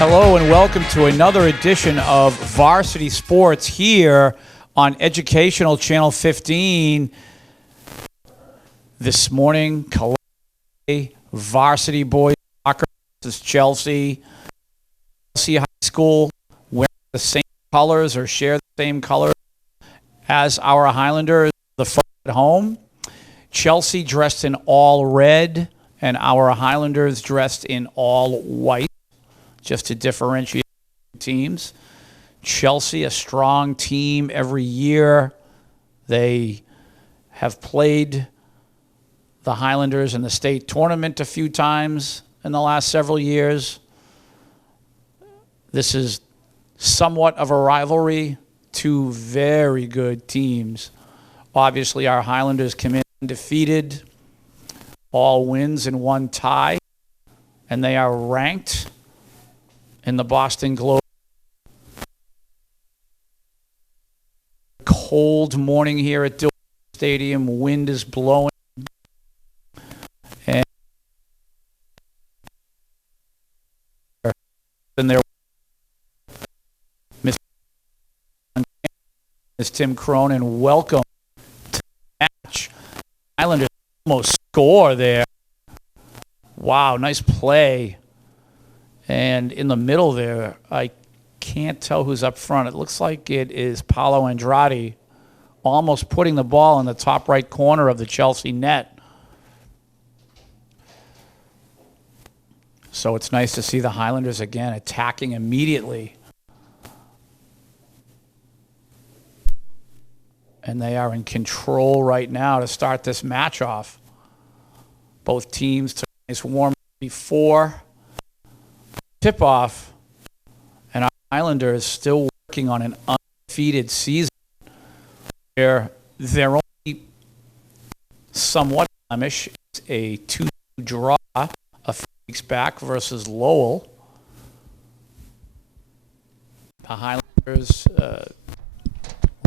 Hello and welcome to another edition of Varsity Sports here on Educational Channel 15. This morning, Varsity boys soccer versus Chelsea. Chelsea High School wearing the same colors or share the same colors as our Highlanders, the folks at home. Chelsea dressed in all red and our Highlanders dressed in all white, just to differentiate teams. Chelsea, a strong team every year. They have played the Highlanders in the state tournament a few times in the last several years. This is somewhat of a rivalry. Two very good teams. Obviously, our Highlanders come in undefeated, all wins and one tie, and they are ranked in the Boston Globe. Cold morning here at Dillon Stadium. Wind is blowing. And there is Tim Cronin. Welcome to the match. Highlanders almost score there. Wow, nice play. And in the middle there, I can't tell who's up front. It looks like it is Paolo Andrade, almost putting the ball in the top right corner of the Chelsea net. So it's nice to see the Highlanders again attacking immediately. And they are in control right now to start this match off. Both teams took a nice warm before tip-off, and our Highlanders still working on an undefeated season where they're only somewhat blemish. It's a 2-2 draw a few weeks back versus Lowell. The Highlanders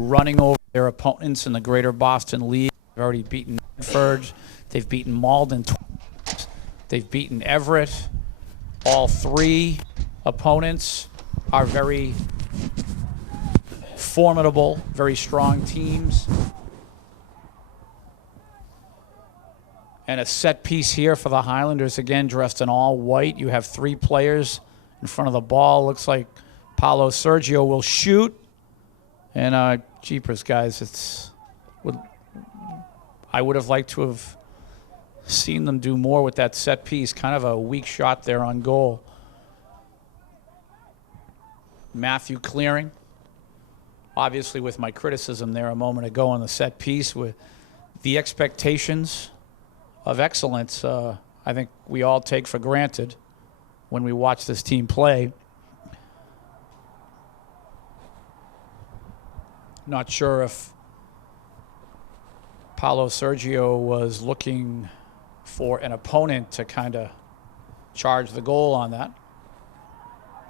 running over their opponents in the Greater Boston League. They've already beaten Medford. They've beaten Malden twice. They've beaten Everett. All three opponents are very formidable, very strong teams. And a set piece here for the Highlanders, again, dressed in all white. You have three players in front of the ball. Looks like Paulo Sergio will shoot. And jeepers, guys, I would have liked to have seen them do more with that set piece. Kind of a weak shot there on goal. Matthew clearing. Obviously, with my criticism there a moment ago on the set piece, with the expectations of excellence, I think we all take for granted when we watch this team play. Not sure if Paulo Sergio was looking for an opponent to kind of charge the goal on that.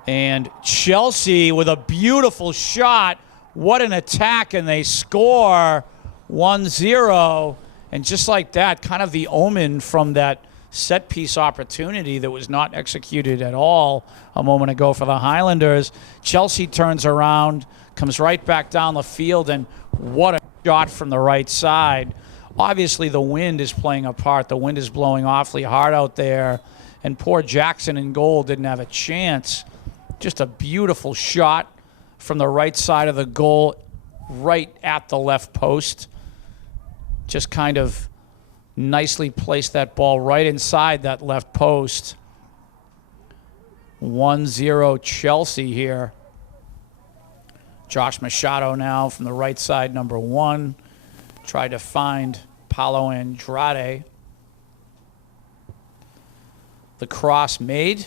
And Chelsea with a beautiful shot. What an attack, and they score 1-0. And just like that, kind of the omen from that set-piece opportunity that was not executed at all a moment ago for the Highlanders. Chelsea turns around, comes right back down the field, and what a shot from the right side. Obviously, the wind is playing a part. The wind is blowing awfully hard out there, and poor Jackson in goal didn't have a chance. Just a beautiful shot from the right side of the goal, right at the left post. Just kind of nicely placed that ball right inside that left post. 1-0 Chelsea here. Josh Machado now from the right side, number 1. Tried to find Paulo Andrade. The cross made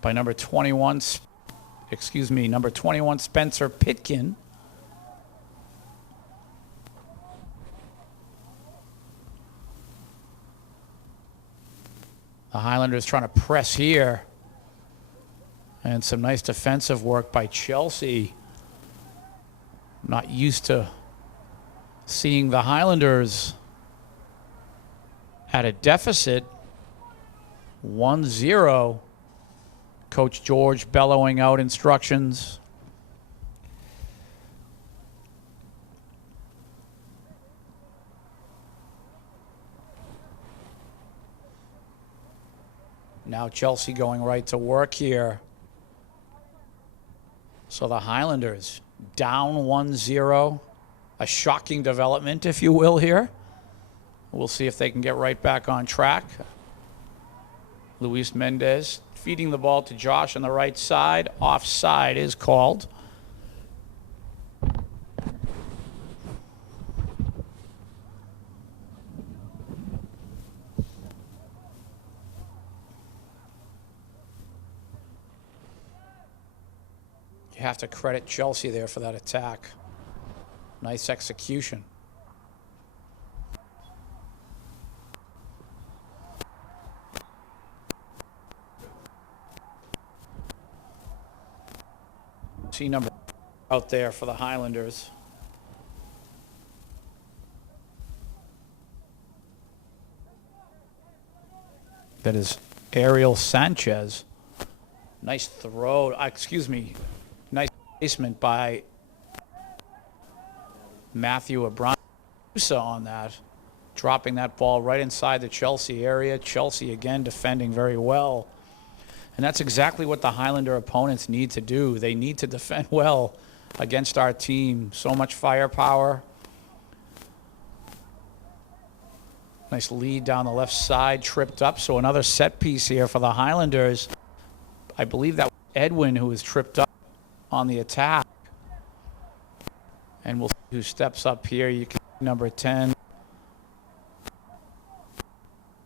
by number 21 Spencer Pitkin. The Highlanders trying to press here. And some nice defensive work by Chelsea. Not used to seeing the Highlanders at a deficit. 1-0. Coach George bellowing out instructions. Now Chelsea going right to work here. So the Highlanders down 1-0. A shocking development, if you will, here. We'll see if they can get right back on track. Luis Hernandez feeding the ball to Josh on the right side. Offside is called. You have to credit Chelsea there for that attack. Nice execution. See number out there for the Highlanders. That is Ariel Sanchez. Nice throw. Excuse me. Nice placement by Matthew Abramusa on that. Dropping that ball right inside the Chelsea area. Chelsea again defending very well. And that's exactly what the Highlander opponents need to do. They need to defend well against our team. So much firepower. Nice lead down the left side, tripped up. So another set piece here for the Highlanders. I believe that was Edwin who was tripped up on the attack. And we'll see who steps up here. You can see number 10.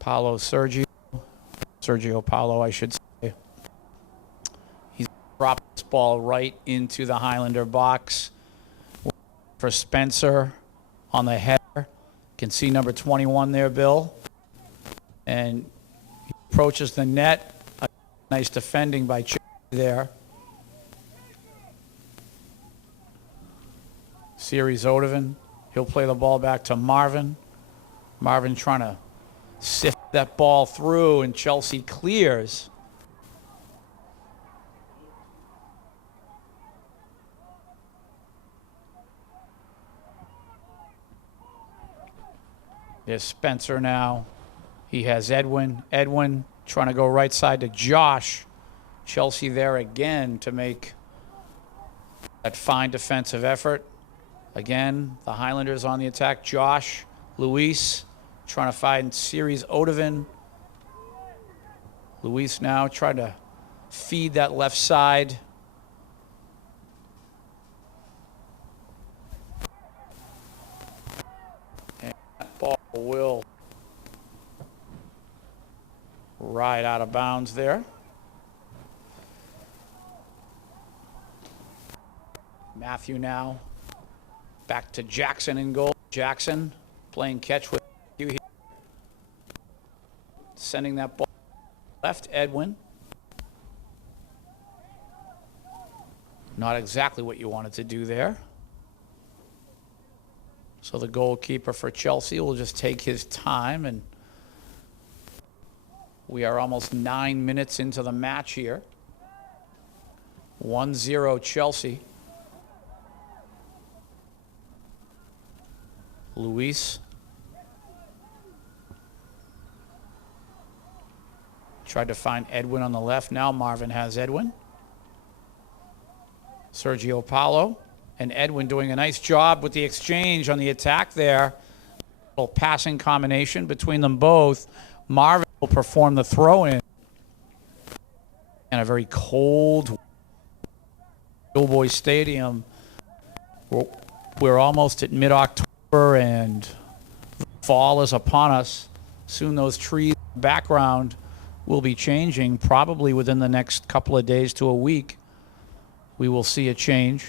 Sergio Paulo, I should say. He's dropped this ball right into the Highlander box. For Spencer on the header. You can see number 21 there, Bill. And he approaches the net. Nice defending by Chelsea there. Series Odovan. He'll play the ball back to Marvin. Marvin trying to sift that ball through, and Chelsea clears. There's Spencer now. He has Edwin. Edwin trying to go right side to Josh. Chelsea there again to make that fine defensive effort. Again, the Highlanders on the attack. Josh, Luis trying to find Series Odovan. Luis now trying to feed that left side. And that ball will ride out of bounds there. Matthew now back to Jackson in goal. Jackson playing catch with you here. Sending that ball left. Edwin. Not exactly what you wanted to do there. So the goalkeeper for Chelsea will just take his time, and we are almost 9 minutes into the match here. 1-0 Chelsea. Luis tried to find Edwin on the left. Now Marvin has Edwin. Sergio Paulo and Edwin doing a nice job with the exchange on the attack there. A little passing combination between them both. Marvin will perform the throw-in. And a very cold Doughboy Stadium. We're almost at mid-October and fall is upon us. Soon those trees in the background will be changing. Probably within the next couple of days to a week, we will see a change.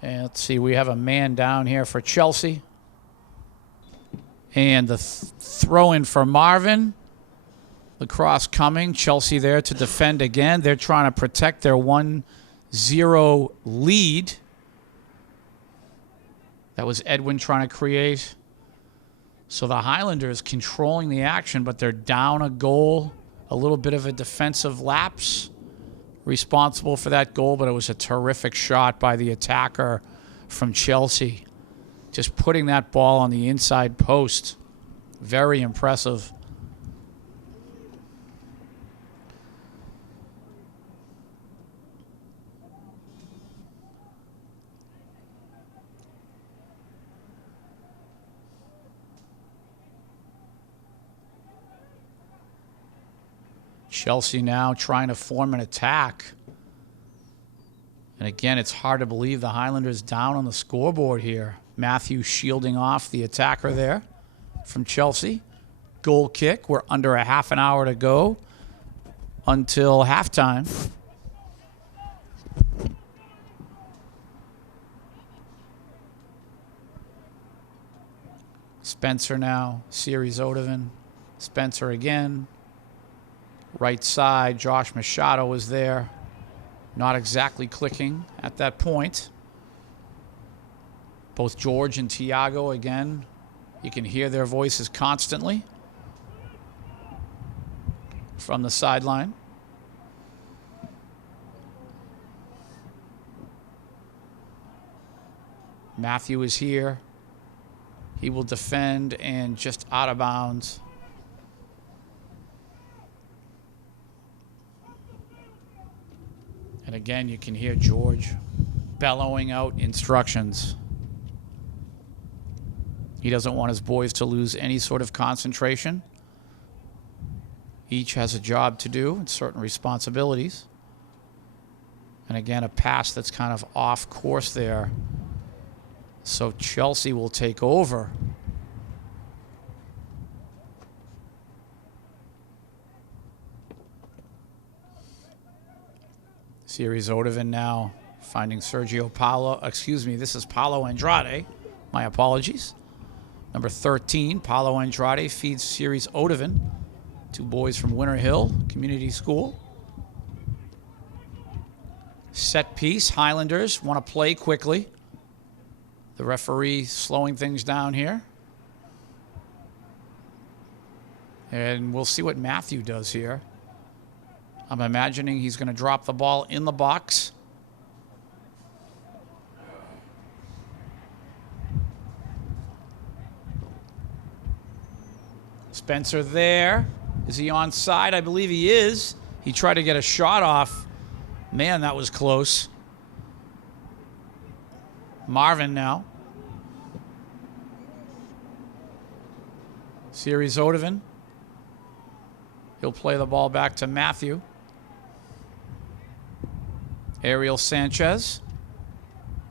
And let's see, we have a man down here for Chelsea. And the throw-in for Marvin. The cross coming. Chelsea there to defend again. They're trying to protect their 1-0 lead. That was Edwin trying to create. So the Highlanders controlling the action, but they're down a goal. A little bit of a defensive lapse responsible for that goal, but it was a terrific shot by the attacker from Chelsea. Just putting that ball on the inside post. Very impressive. Chelsea now trying to form an attack. And again, it's hard to believe the Highlanders down on the scoreboard here. Matthew shielding off the attacker there from Chelsea. Goal kick. We're under a half an hour to go until halftime. Spencer now. Series Odovan. Spencer again. Right side, Josh Machado was there. Not exactly clicking at that point. Both George and Thiago, again, you can hear their voices constantly from the sideline. Matthew is here. He will defend and just out of bounds. And again, you can hear George bellowing out instructions. He doesn't want his boys to lose any sort of concentration. Each has a job to do and certain responsibilities. And again, a pass that's kind of off course there. So Chelsea will take over. Series Odovan now finding Sergio Paulo. Excuse me, this is Paulo Andrade. My apologies. Number 13, Paulo Andrade feeds Series Odovan. Two boys from Winter Hill Community School. Set piece. Highlanders want to play quickly. The referee slowing things down here. And we'll see what Matthew does here. I'm imagining he's going to drop the ball in the box. Spencer there. Is he onside? I believe he is. He tried to get a shot off. Man, that was close. Marvin now. Series Odovan. He'll play the ball back to Matthew. Ariel Sanchez.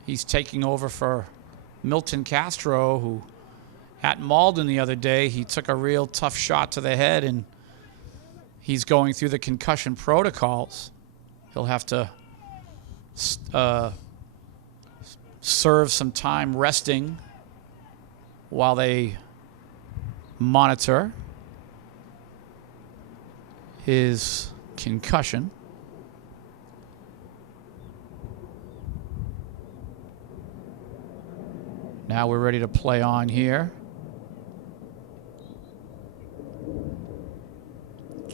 He's taking over for Milton Castro, who at Malden the other day, he took a real tough shot to the head, and he's going through the concussion protocols. He'll have to serve some time resting while they monitor his concussion. Now we're ready to play on here.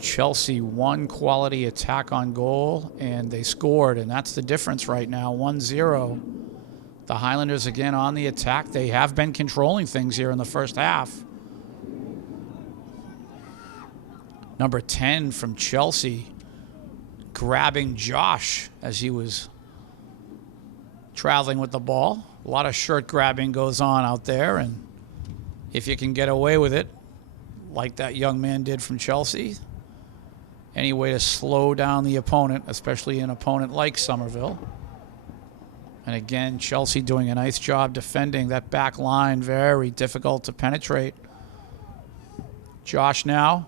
Chelsea one quality attack on goal, and they scored, and that's the difference right now, 1-0. The Highlanders again on the attack. They have been controlling things here in the first half. Number 10 from Chelsea grabbing Josh as he was traveling with the ball. A lot of shirt grabbing goes on out there, and if you can get away with it, like that young man did from Chelsea, any way to slow down the opponent, especially an opponent like Somerville. And again, Chelsea doing a nice job defending that back line, very difficult to penetrate. Josh now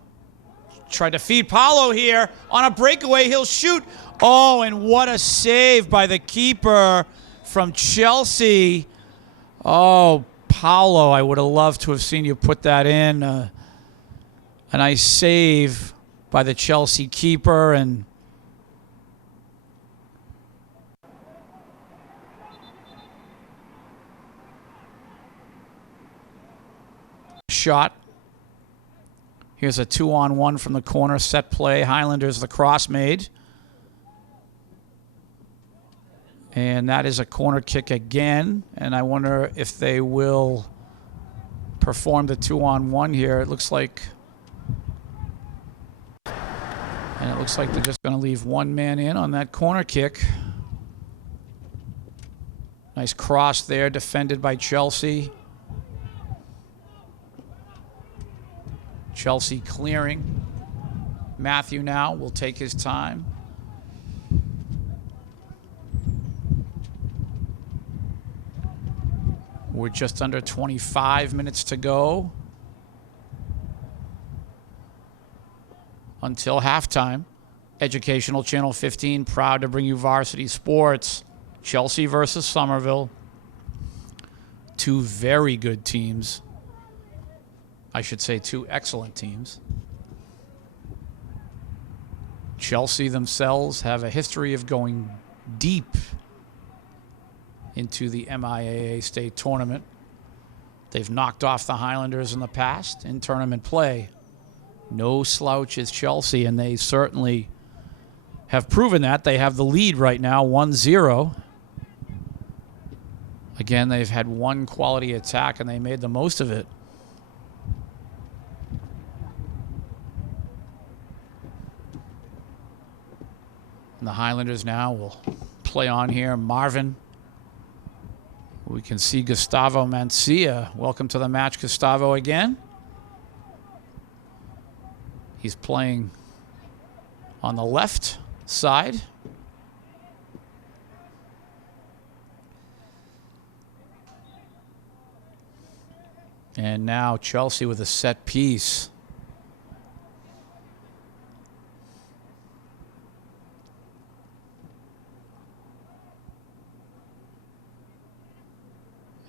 tried to feed Paulo here on a breakaway. He'll shoot. Oh, and what a save by the keeper from Chelsea. Oh, Paulo, I would have loved to have seen you put that in. A nice save by the Chelsea keeper. And shot. Here's a 2-on-1 from the corner, set play. Highlanders, the cross made. And that is a corner kick again. And I wonder if they will perform the 2-on-1 here. It looks like... And it looks like they're just going to leave one man in on that corner kick. Nice cross there, defended by Chelsea. Chelsea clearing. Matthew now will take his time. We're just under 25 minutes to go until halftime. Educational Channel 15, proud to bring you Varsity Sports. Chelsea versus Somerville. Two very good teams. I should say two excellent teams. Chelsea themselves have a history of going deep into the MIAA state tournament. They've knocked off the Highlanders in the past in tournament play. No slouch is Chelsea, and they certainly have proven that. They have the lead right now, 1-0. Again, they've had one quality attack, and they made the most of it. And the Highlanders now will play on here. Marvin. We can see Gustavo Mancia. Welcome to the match, Gustavo, again. He's playing on the left side. And now Chelsea with a set piece.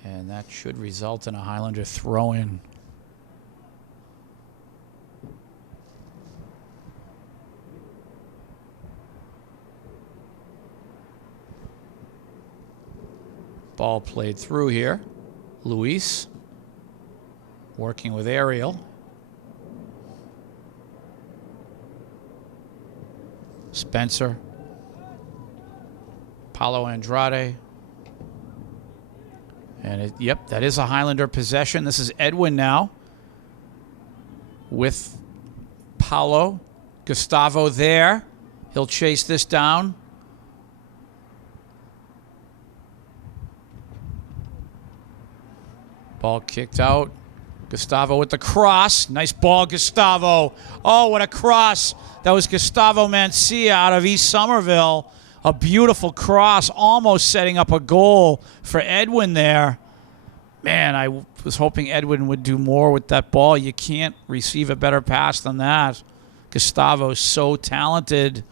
And that should result in a Highlander throw-in. Ball played through here. Luis working with Ariel. Spencer. Paulo Andrade. And yep, that is a Highlander possession. This is Edwin now with Paulo. Gustavo there. He'll chase this down. Ball kicked out. Gustavo with the cross. Nice ball, Gustavo. Oh, what a cross. That was Gustavo Mancia out of East Somerville. A beautiful cross, almost setting up a goal for Edwin there. Man, I was hoping Edwin would do more with that ball. You can't receive a better pass than that. Gustavo's so talented.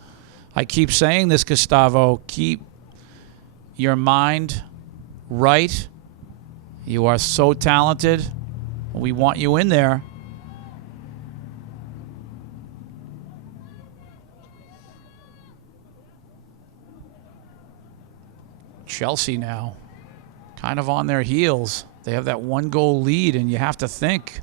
I keep saying this, Gustavo. Keep your mind right. You are so talented. We want you in there. Chelsea now kind of on their heels. They have that one-goal lead, and you have to think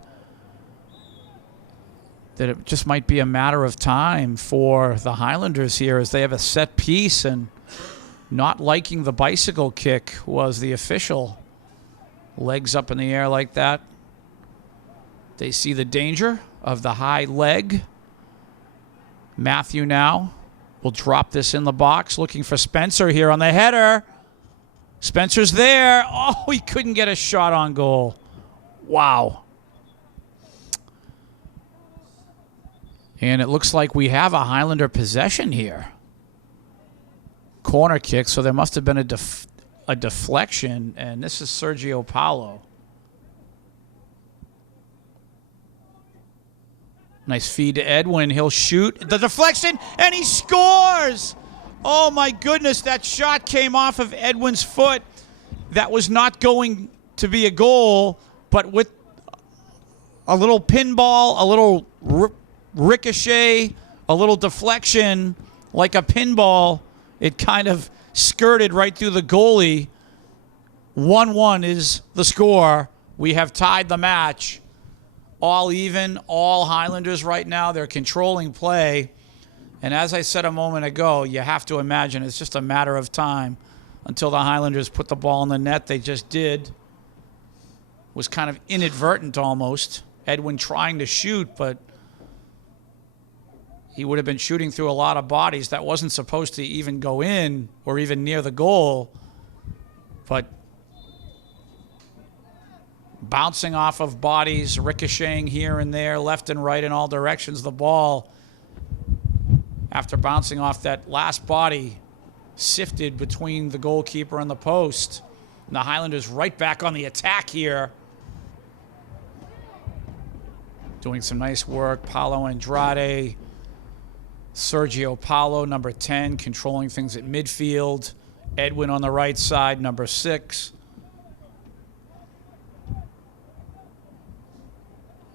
that it just might be a matter of time for the Highlanders here as they have a set piece, and not liking the bicycle kick was the official. Legs up in the air like that. They see the danger of the high leg. Matthew now will drop this in the box, looking for Spencer here on the header. Spencer's there. Oh, he couldn't get a shot on goal. Wow. And it looks like we have a Highlander possession here. Corner kick, so there must have been a deflection, and this is Sergio Paulo. Nice feed to Edwin. He'll shoot. The deflection, and he scores! Oh, my goodness, that shot came off of Edwin's foot. That was not going to be a goal, but with a little pinball, a little ricochet, a little deflection, like a pinball, it kind of skirted right through the goalie. 1-1 is the score. We have tied the match. all even, all Highlanders right now. They're controlling play. And as I said a moment ago, you have to imagine it's just a matter of time until the Highlanders put the ball in the net. They just did. Was kind of inadvertent almost. Edwin trying to shoot, but he would have been shooting through a lot of bodies. That wasn't supposed to even go in or even near the goal. But bouncing off of bodies, ricocheting here and there, left and right in all directions. The ball, after bouncing off that last body, sifted between the goalkeeper and the post. And the Highlanders right back on the attack here. Doing some nice work. Paulo Andrade, Sergio Paulo, number 10, controlling things at midfield. Edwin on the right side, number 6.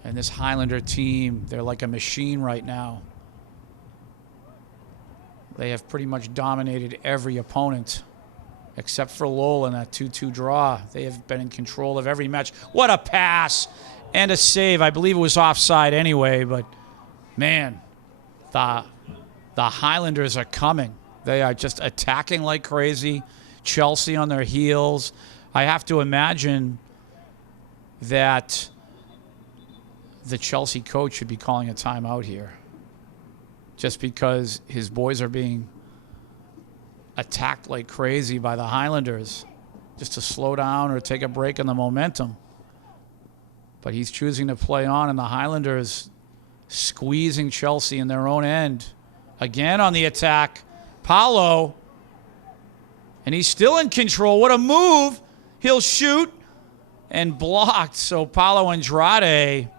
And this Highlander team, they're like a machine right now. They have pretty much dominated every opponent, except for Lowell in that 2-2 draw. They have been in control of every match. What a pass and a save. I believe it was offside anyway, but man, the Highlanders are coming. They are just attacking like crazy. Chelsea on their heels. I have to imagine that the Chelsea coach should be calling a timeout here, just because his boys are being attacked like crazy by the Highlanders, just to slow down or take a break in the momentum. But he's choosing to play on, and the Highlanders squeezing Chelsea in their own end. Again on the attack, Paulo, and he's still in control. What a move. He'll shoot, and blocked. So Paulo Andrade,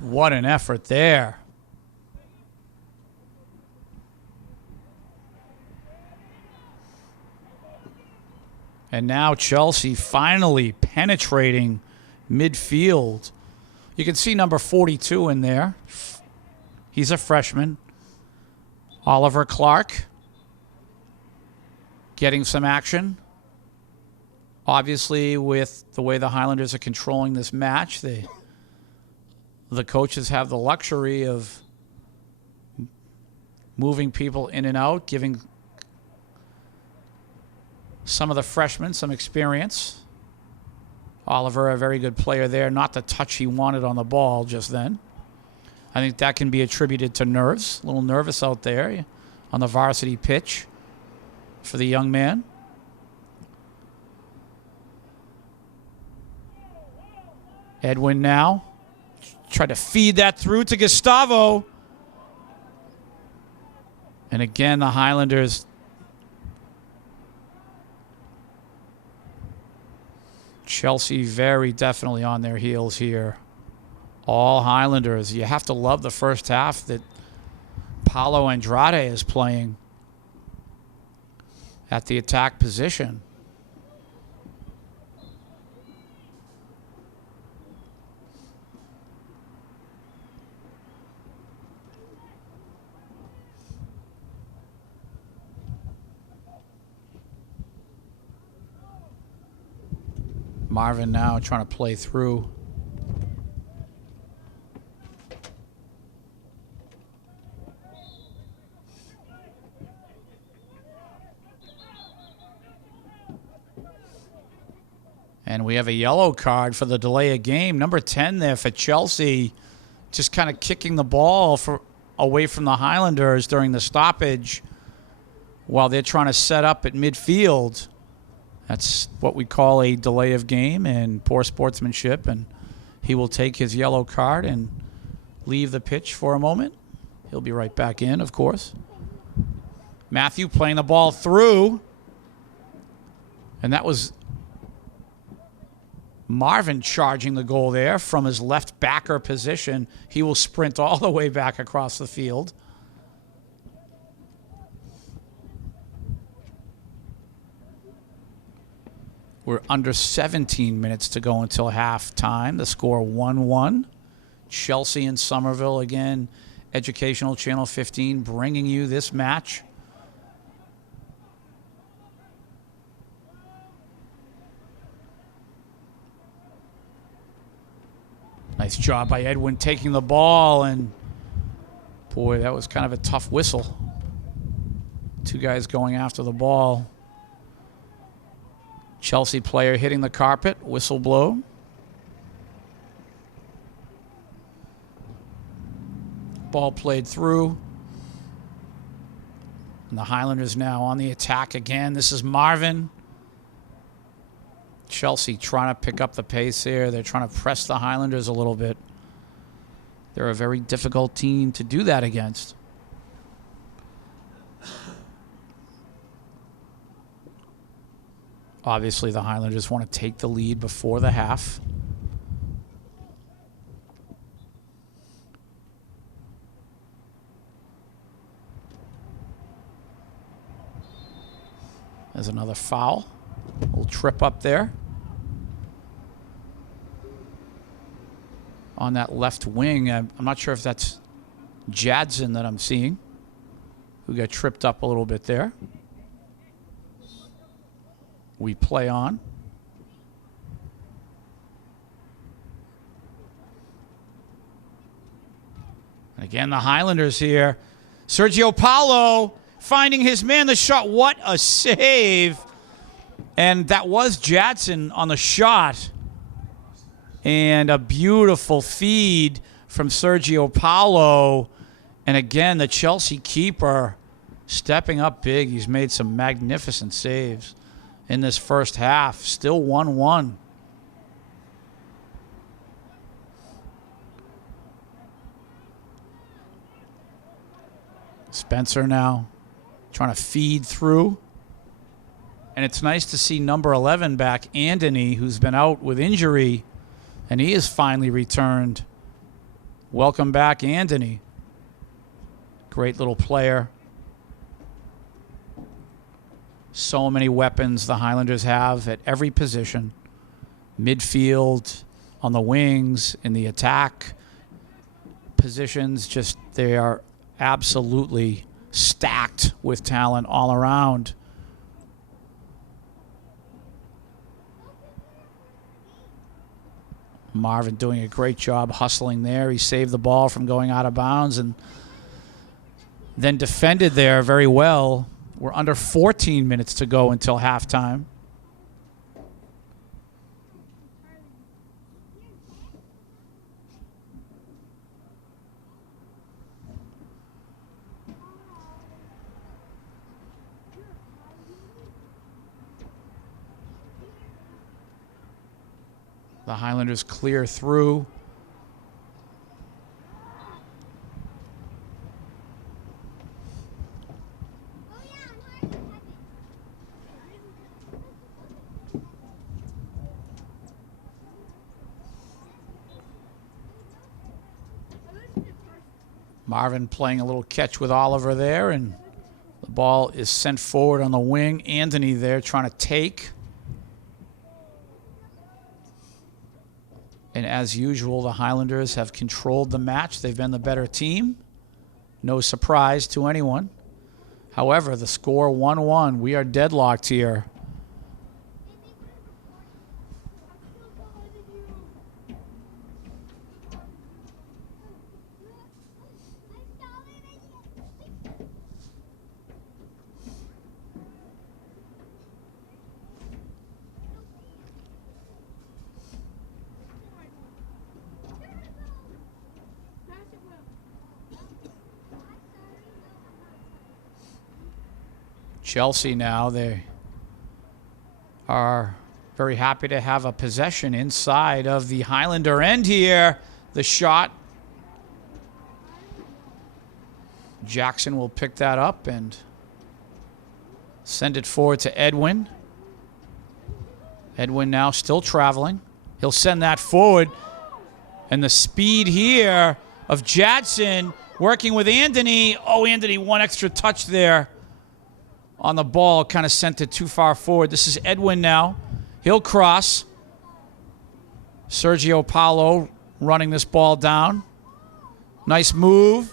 what an effort there. And now Chelsea finally penetrating midfield. You can see number 42 in there. He's a freshman. Oliver Clark getting some action. Obviously, with the way the Highlanders are controlling this match, the coaches have the luxury of moving people in and out, giving some of the freshmen some experience. Oliver, a very good player there. Not the touch he wanted on the ball just then. I think that can be attributed to nerves. A little nervous out there on the varsity pitch for the young man. Edwin now tried to feed that through to Gustavo. And again, the Highlanders Chelsea very definitely on their heels here. All Highlanders. You have to love the first half that Paulo Andrade is playing at the attack position. Marvin now trying to play through. And we have a yellow card for the delay of game. Number 10 there for Chelsea, just kind of kicking the ball away from the Highlanders during the stoppage while they're trying to set up at midfield. That's what we call a delay of game and poor sportsmanship, and he will take his yellow card and leave the pitch for a moment. He'll be right back in, of course. Matthew playing the ball through, and that was Marvin charging the goal there from his left backer position. He will sprint all the way back across the field. We're under 17 minutes to go until halftime. The score 1-1. Chelsea and Somerville again. Educational Channel 15 bringing you this match. Nice job by Edwin taking the ball, and boy, that was kind of a tough whistle. Two guys going after the ball. Chelsea player hitting the carpet, whistle blow. Ball played through. And the Highlanders now on the attack again. This is Marvin. Chelsea trying to pick up the pace here. They're trying to press the Highlanders a little bit. They're a very difficult team to do that against. Obviously, the Highlanders want to take the lead before the half. There's another foul. A little trip up there. On that left wing, I'm not sure if that's Jadson that I'm seeing, who got tripped up a little bit there. We play on. And again, the Highlanders here. Sergio Paulo finding his man, the shot. What a save. And that was Jadson on the shot. And a beautiful feed from Sergio Paulo. And again, the Chelsea keeper stepping up big. He's made some magnificent saves in this first half. Still 1-1. Spencer now trying to feed through. And it's nice to see number 11 back, Anthony, who's been out with injury, and he has finally returned. Welcome back, Anthony. Great little player. So many weapons the Highlanders have at every position. Midfield, on the wings, in the attack positions. Just they are absolutely stacked with talent all around. Marvin doing a great job hustling there. He saved the ball from going out of bounds and then defended there very well. We're under 14 minutes to go until halftime. The Highlanders clear through. Marvin playing a little catch with Oliver there, and the ball is sent forward on the wing. Anthony there trying to take. And as usual, the Highlanders have controlled the match. They've been the better team. No surprise to anyone. However, the score 1-1. We are deadlocked here. Chelsea now, they are very happy to have a possession inside of the Highlander end here. The shot. Jackson will pick that up and send it forward to Edwin. Edwin now still traveling. He'll send that forward. And the speed here of Jadson working with Anthony. Oh, Anthony, one extra touch there on the ball, kind of sent it too far forward. This is Edwin now. He'll cross. Sergio Paulo running this ball down. Nice move.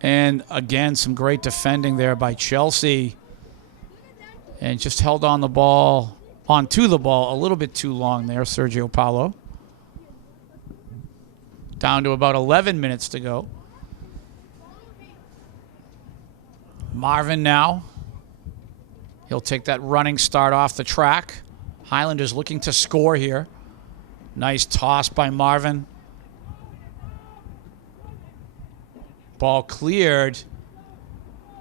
And again, some great defending there by Chelsea. And just held on the ball, onto the ball a little bit too long there, Sergio Paulo. Down to about 11 minutes to go. Marvin now. He'll take that running start off the track. Highlanders looking to score here. Nice toss by Marvin. Ball cleared.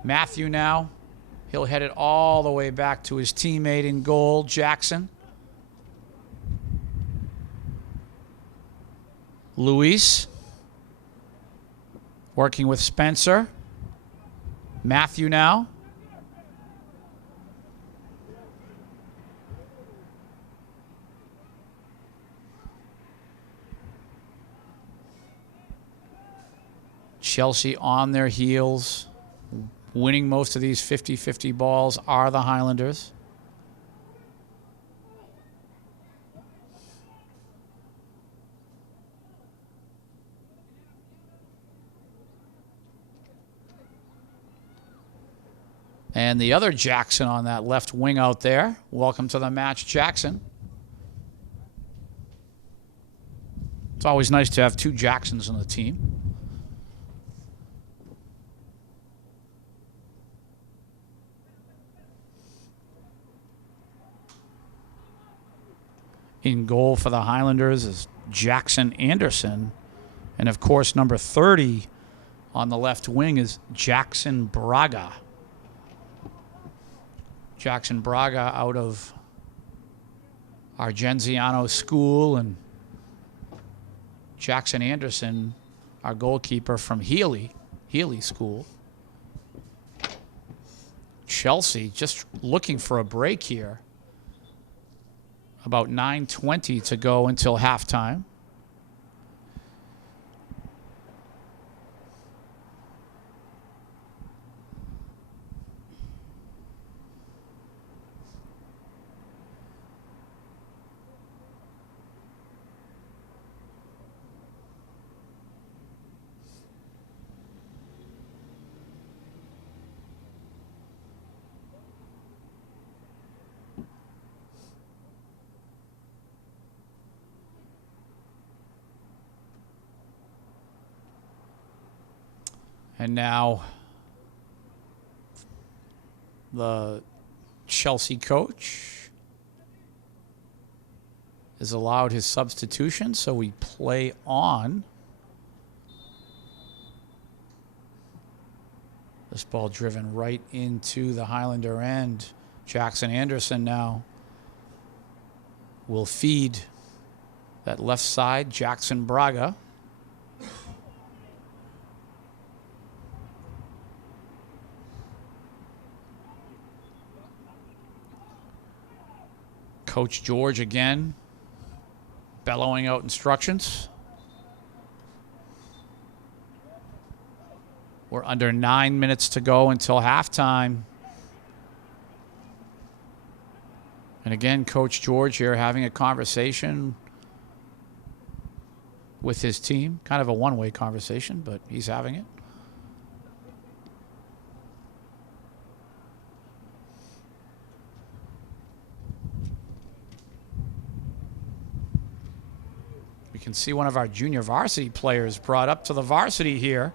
Matthew now. He'll head it all the way back to his teammate in goal, Jackson. Luis working with Spencer. Matthew now. Chelsea on their heels. Winning most of these 50-50 balls are the Highlanders. And the other Jackson on that left wing out there. Welcome to the match, Jackson. It's always nice to have two Jacksons on the team. In goal for the Highlanders is Jackson Anderson. And, of course, number 30 on the left wing is Jackson Braga. Jackson Braga out of Argenziano School, and Jackson Anderson, our goalkeeper from Healy School. Chelsea just looking for a break here. About 9:20 to go until halftime. And now the Chelsea coach has allowed his substitution, so we play on. This ball driven right into the Highlander end. Jackson Anderson now will feed that left side, Jackson Braga. Coach George again, bellowing out instructions. We're under 9 minutes to go until halftime. And again, Coach George here having a conversation with his team. Kind of a one-way conversation, but he's having it. We can see one of our junior varsity players brought up to the varsity here.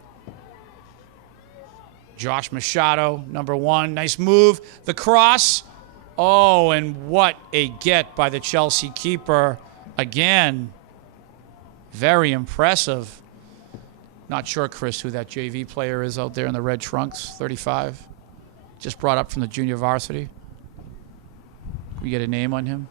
Josh Machado, number 1. Nice move. The cross. Oh, and what a get by the Chelsea keeper. Again, very impressive. Not sure, Chris, who that JV player is out there in the red trunks, 35. Just brought up from the junior varsity. Can we get a name on him?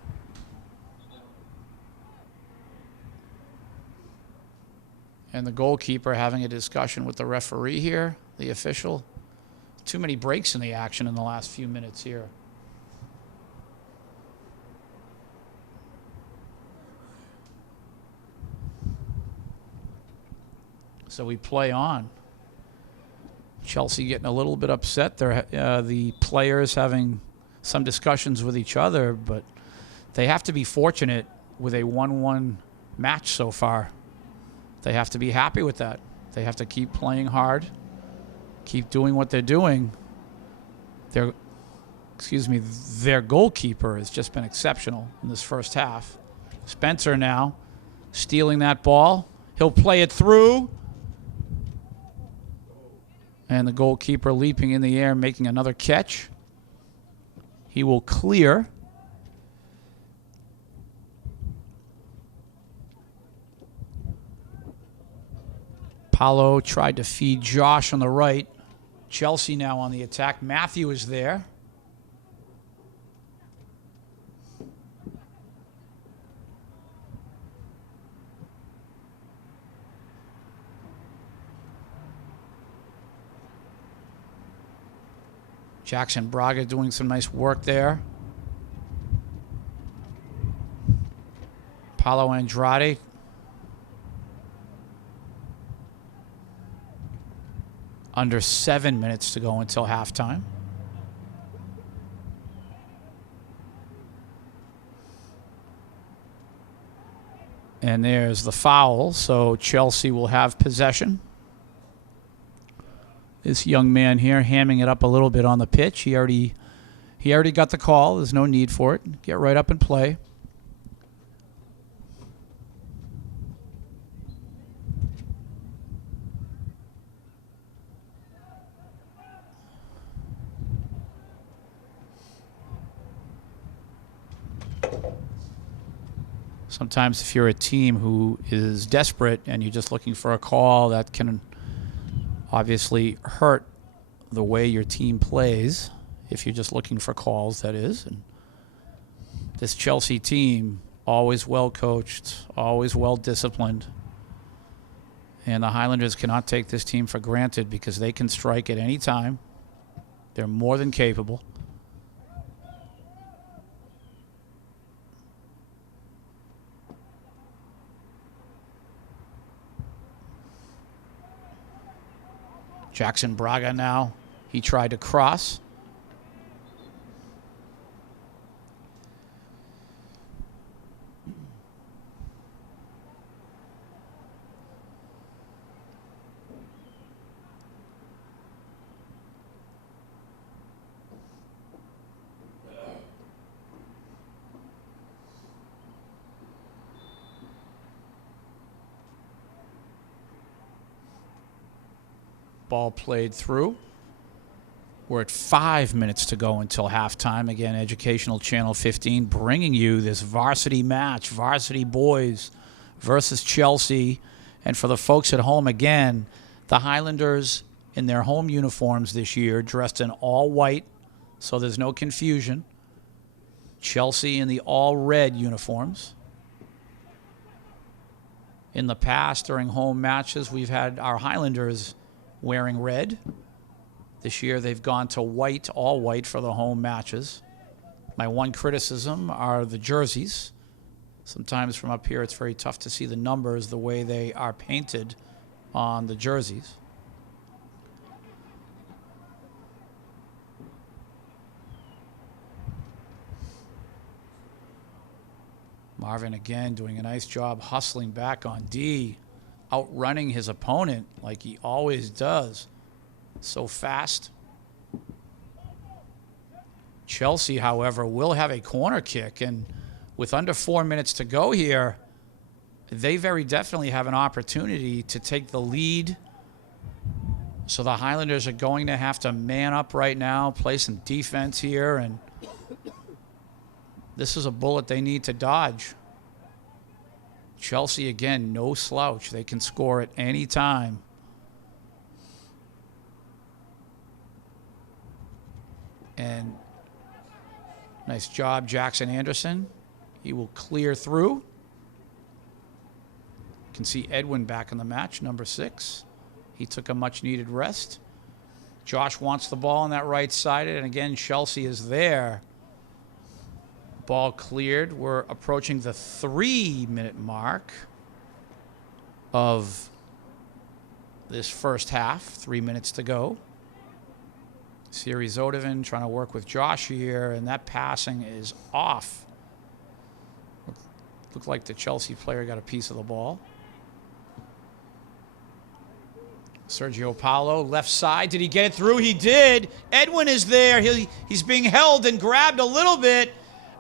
And the goalkeeper having a discussion with the referee here, the official. Too many breaks in the action in the last few minutes here. So we play on. Chelsea getting a little bit upset. They're the players having some discussions with each other, but they have to be fortunate with a 1-1 match so far. They have to be happy with that. They have to keep playing hard, keep doing what they're doing. Their goalkeeper has just been exceptional in this first half. Spencer now stealing that ball. He'll play it through. And the goalkeeper leaping in the air, making another catch. He will clear. Paulo tried to feed Josh on the right. Chelsea now on the attack. Matthew is there. Jackson Braga doing some nice work there. Paulo Andrade. Under 7 minutes to go until halftime. And there's the foul, so Chelsea will have possession. This young man here hamming it up a little bit on the pitch. He already got the call. There's no need for it. Get right up and play. Sometimes if you're a team who is desperate and you're just looking for a call, that can obviously hurt the way your team plays, if you're just looking for calls, that is. And this Chelsea team, always well coached, always well disciplined. And the Highlanders cannot take this team for granted because they can strike at any time. They're more than capable. Jackson Braga now. He tried to cross. Ball played through. We're at 5 minutes to go until halftime. Again, Educational Channel 15 bringing you this varsity match, varsity boys versus Chelsea. And for the folks at home, again, the Highlanders in their home uniforms this year, dressed in all white, so there's no confusion. Chelsea in the all red uniforms. In the past, during home matches, we've had our Highlanders wearing red. This year they've gone to white, all white for the home matches. My one criticism are the jerseys. Sometimes from up here it's very tough to see the numbers the way they are painted on the jerseys. Marvin again doing a nice job hustling back on D, outrunning his opponent like he always does. So fast. Chelsea, however, will have a corner kick, and with under 4 minutes to go here, they very definitely have an opportunity to take the lead. So the Highlanders are going to have to man up right now, play some defense here, and this is a bullet they need to dodge. Chelsea, again, no slouch. They can score at any time. And nice job, Jackson Anderson. He will clear through. You can see Edwin back in the match, number 6. He took a much-needed rest. Josh wants the ball on that right side, and again, Chelsea is there. Ball cleared. We're approaching the 3-minute mark of this first half. 3 minutes to go. Siri Zodovan trying to work with Josh here, and that passing is off. Looked like the Chelsea player got a piece of the ball. Sergio Paulo, left side. Did he get it through? He did. Edwin is there. He's being held and grabbed a little bit.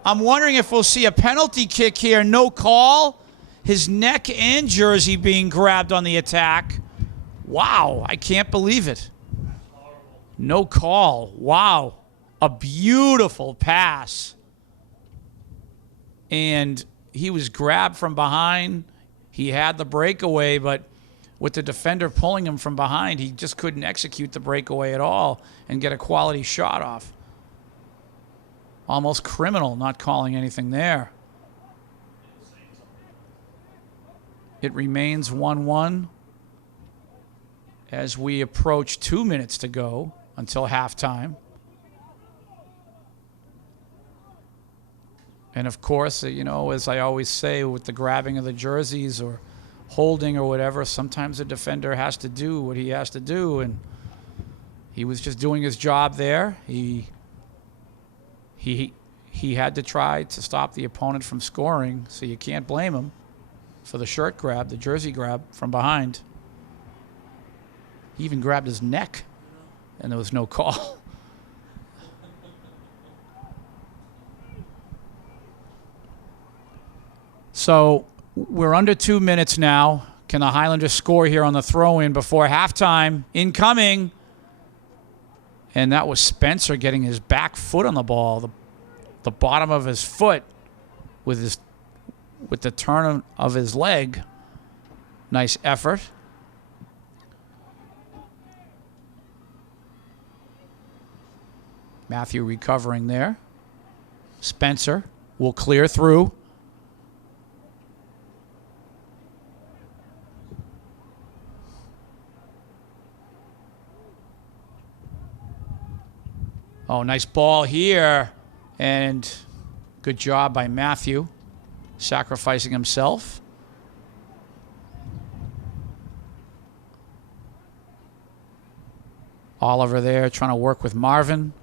I'm wondering if we'll see a penalty kick here. No call. His neck and jersey being grabbed on the attack. Wow, I can't believe it. No call. Wow. A beautiful pass. And he was grabbed from behind. He had the breakaway, but with the defender pulling him from behind, he just couldn't execute the breakaway at all and get a quality shot off. Almost criminal not calling anything there. It remains 1-1 as we approach 2 minutes to go until halftime. And of course, you know, as I always say, with the grabbing of the jerseys or holding or whatever, sometimes a defender has to do what he has to do, and he was just doing his job there. He had to try to stop the opponent from scoring, so you can't blame him for the shirt grab, the jersey grab from behind. He even grabbed his neck, and there was no call. So we're under 2 minutes now. Can the Highlanders score here on the throw-in before halftime? Incoming. And that was Spencer getting his back foot on the ball, the bottom of his foot with the turn of his leg. Nice effort. Matthew recovering there. Spencer will clear through. Oh, nice ball here. And good job by Matthew, sacrificing himself. Oliver there trying to work with Marvin.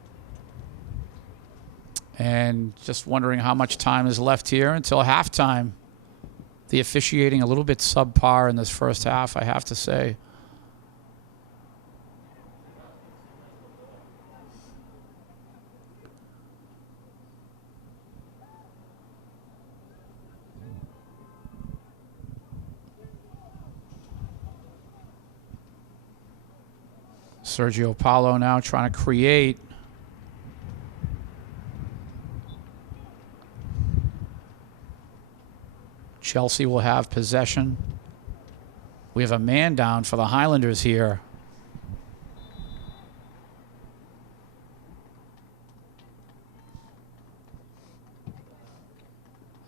And just wondering how much time is left here until halftime. The officiating a little bit subpar in this first half, I have to say. Sergio Paulo now trying to create. Chelsea will have possession. We have a man down for the Highlanders here.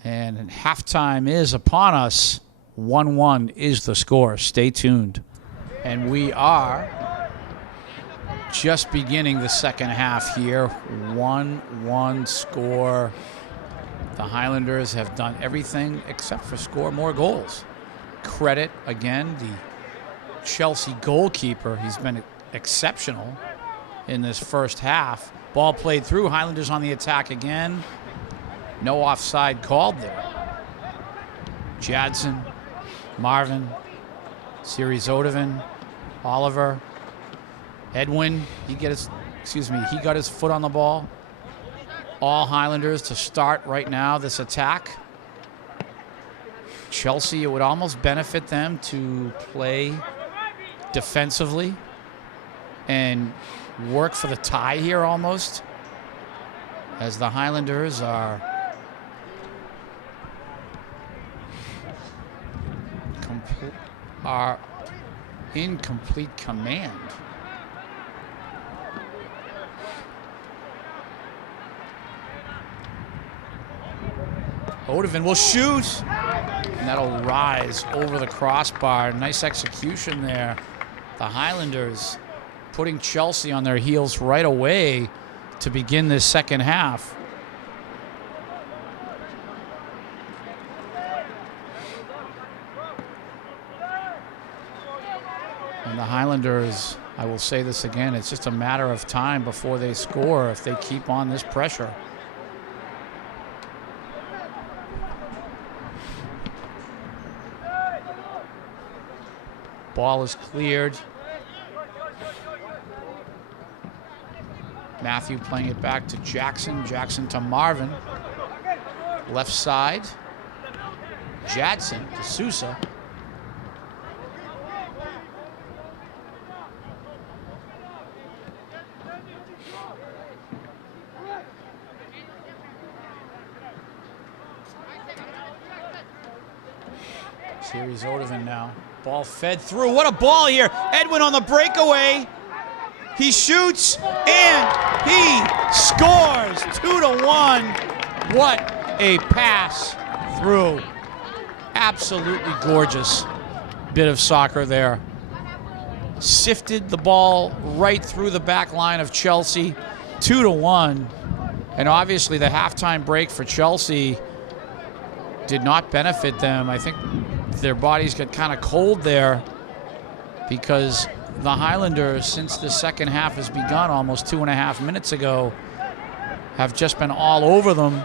And halftime is upon us. 1-1 is the score. Stay tuned. And we are just beginning the second half here. 1-1 score. The Highlanders have done everything except for score more goals. Credit, again, the Chelsea goalkeeper. He's been exceptional in this first half. Ball played through. Highlanders on the attack again. No offside called there. Jadson, Marvin, Series Odovan, Oliver, Edwin, he got his foot on the ball. All Highlanders to start right now this attack. Chelsea, it would almost benefit them to play defensively and work for the tie here almost, as the Highlanders are in complete command. Odovan will shoot, and that'll rise over the crossbar. Nice execution there. The Highlanders putting Chelsea on their heels right away to begin this second half. And the Highlanders, I will say this again, it's just a matter of time before they score if they keep on this pressure. Ball is cleared. Matthew playing it back to Jackson. Jackson to Marvin. Left side. Jadson to Sousa. Series Odovan now. Ball fed through. What a ball here. Edwin on the breakaway. He shoots and he scores. 2-1. What a pass through. Absolutely gorgeous bit of soccer there. Sifted the ball right through the back line of Chelsea. 2-1. And obviously the halftime break for Chelsea did not benefit them. I think their bodies got kind of cold there because the Highlanders, since the second half has begun almost 2.5 minutes ago, have just been all over them.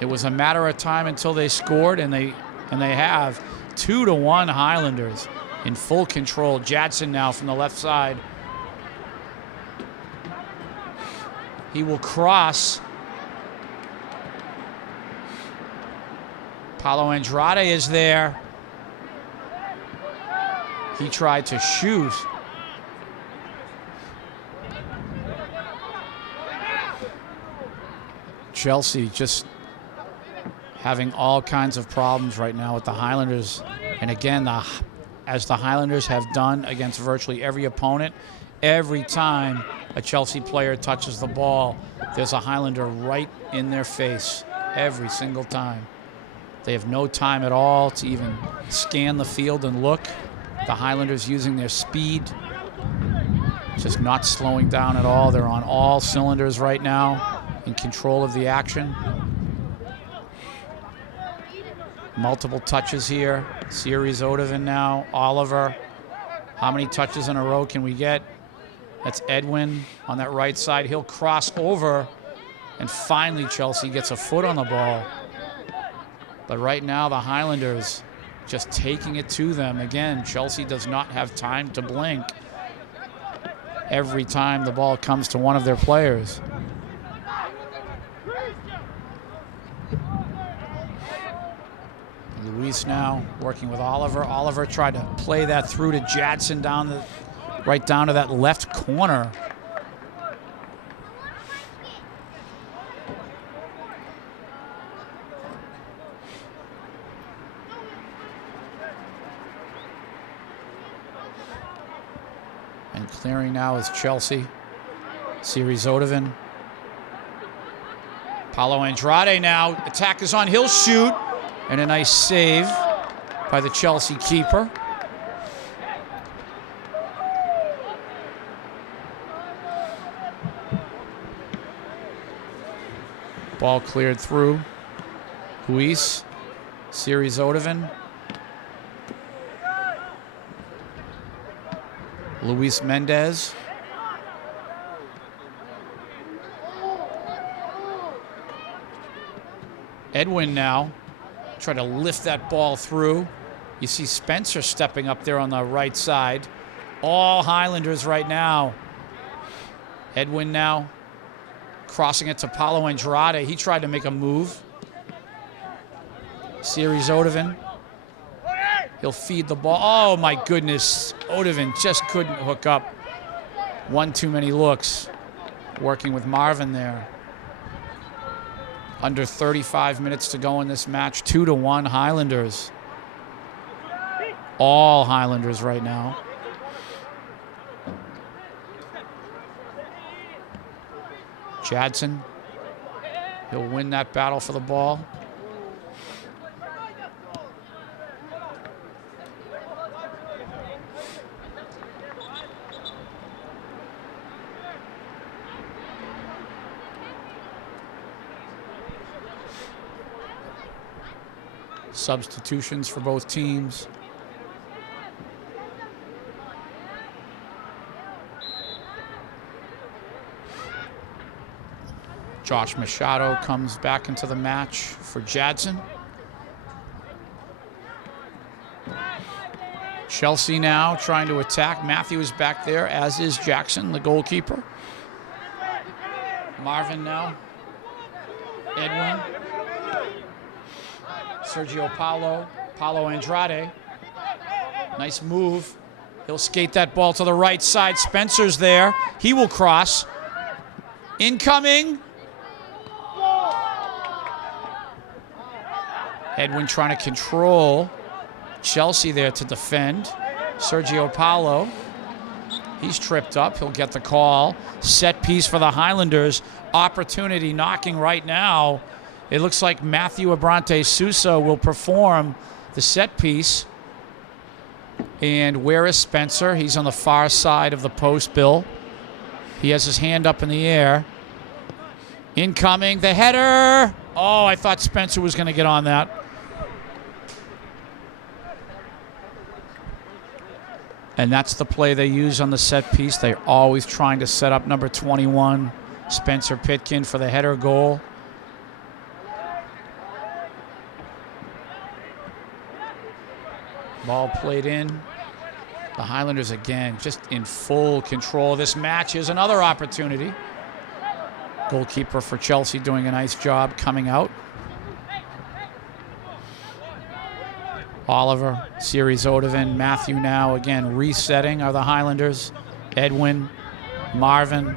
It was a matter of time until they scored, and they have. 2-1 Highlanders in full control. Jadson now from the left side. He will cross. Paulo Andrade is there. He tried to shoot. Chelsea just having all kinds of problems right now with the Highlanders. And again, as the Highlanders have done against virtually every opponent, every time a Chelsea player touches the ball, there's a Highlander right in their face every single time. They have no time at all to even scan the field and look. The Highlanders using their speed, just not slowing down at all. They're on all cylinders right now, in control of the action. Multiple touches here. Series Odovan now. Oliver. How many touches in a row can we get? That's Edwin on that right side. He'll cross over, and finally Chelsea gets a foot on the ball. But right now the Highlanders just taking it to them. Again, Chelsea does not have time to blink every time the ball comes to one of their players. Luis now working with Oliver. Oliver tried to play that through to Jadson right down to that left corner. And clearing now is Chelsea. Series Odovan. Paulo Andrade now. Attack is on. He'll shoot. And a nice save by the Chelsea keeper. Ball cleared through. Luis. Series Odovan. Luis Mendez. Edwin now trying to lift that ball through. You see Spencer stepping up there on the right side. All Highlanders right now. Edwin now crossing it to Paulo Andrade. He tried to make a move. Series Odovan. He'll feed the ball. Oh, my goodness. Odovan just couldn't hook up. One too many looks. Working with Marvin there. Under 35 minutes to go in this match. 2-1 Highlanders. All Highlanders right now. Jadson. He'll win that battle for the ball. Substitutions for both teams. Josh Machado comes back into the match for Jadson. Chelsea now trying to attack. Matthew is back there, as is Jackson, the goalkeeper. Marvin now. Edwin. Sergio Paulo Andrade. Nice move. He'll skate that ball to the right side. Spencer's there. He will cross. Incoming. Edwin trying to control. Chelsea there to defend. Sergio Paulo. He's tripped up. He'll get the call. Set piece for the Highlanders. Opportunity knocking right now. It looks like Matthew Abrante Sousa will perform the set piece. And where is Spencer? He's on the far side of the post, Bill. He has his hand up in the air. Incoming, the header. Oh, I thought Spencer was going to get on that. And that's the play they use on the set piece. They're always trying to set up number 21, Spencer Pitkin, for the header goal. Ball played in. The Highlanders again just in full control. This match is another opportunity. Goalkeeper for Chelsea doing a nice job coming out. Oliver, Siri Zodovan, Matthew now again resetting are the Highlanders. Edwin, Marvin,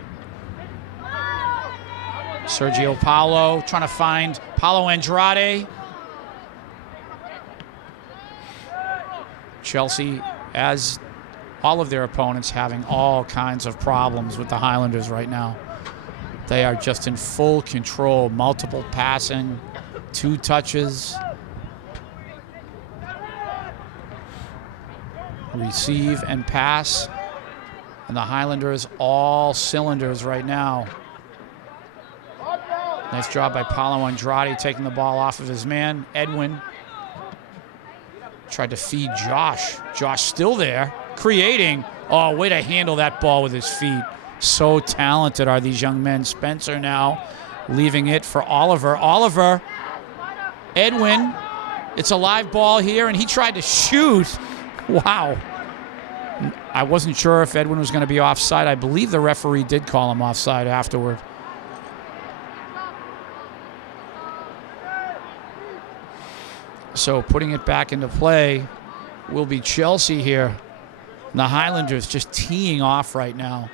Sergio Paulo trying to find Paulo Andrade. Chelsea, as all of their opponents, having all kinds of problems with the Highlanders right now. They are just in full control. Multiple passing, 2 touches. Receive and pass. And the Highlanders all cylinders right now. Nice job by Paulo Andrade taking the ball off of his man. Edwin tried to feed Josh. Josh still there, creating. Oh, way to handle that ball with his feet. So talented are these young men. Spencer now leaving it for Oliver. Oliver, Edwin, it's a live ball here, and he tried to shoot. Wow. I wasn't sure if Edwin was going to be offside. I believe the referee did call him offside afterward. So putting it back into play will be Chelsea here. And the Highlanders just teeing off right now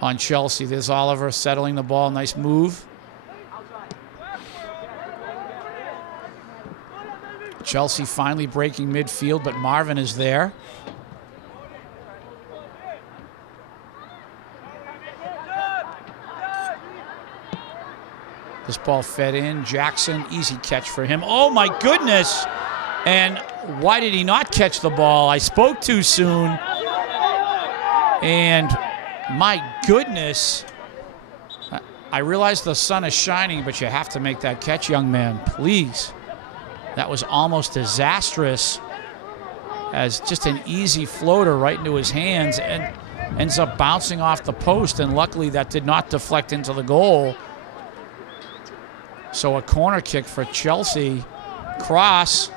on Chelsea. There's Oliver settling the ball. Nice move. Chelsea finally breaking midfield, but Marvin is there. This ball fed in. Jackson, easy catch for him. Oh, my goodness. And why did he not catch the ball? I spoke too soon. And my goodness. I realize the sun is shining, but you have to make that catch, young man. Please. That was almost disastrous, as just an easy floater right into his hands and ends up bouncing off the post. And luckily that did not deflect into the goal. So a corner kick for Chelsea. Cross.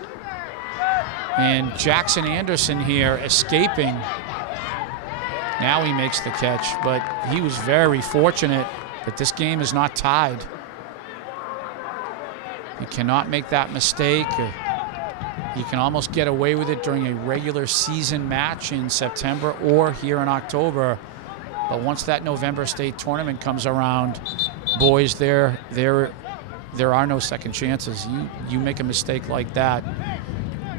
And Jackson Anderson here escaping. Now he makes the catch, but he was very fortunate that this game is not tied. You cannot make that mistake. You can almost get away with it during a regular season match in September or here in October. But once that November state tournament comes around, boys, there are no second chances. You make a mistake like that,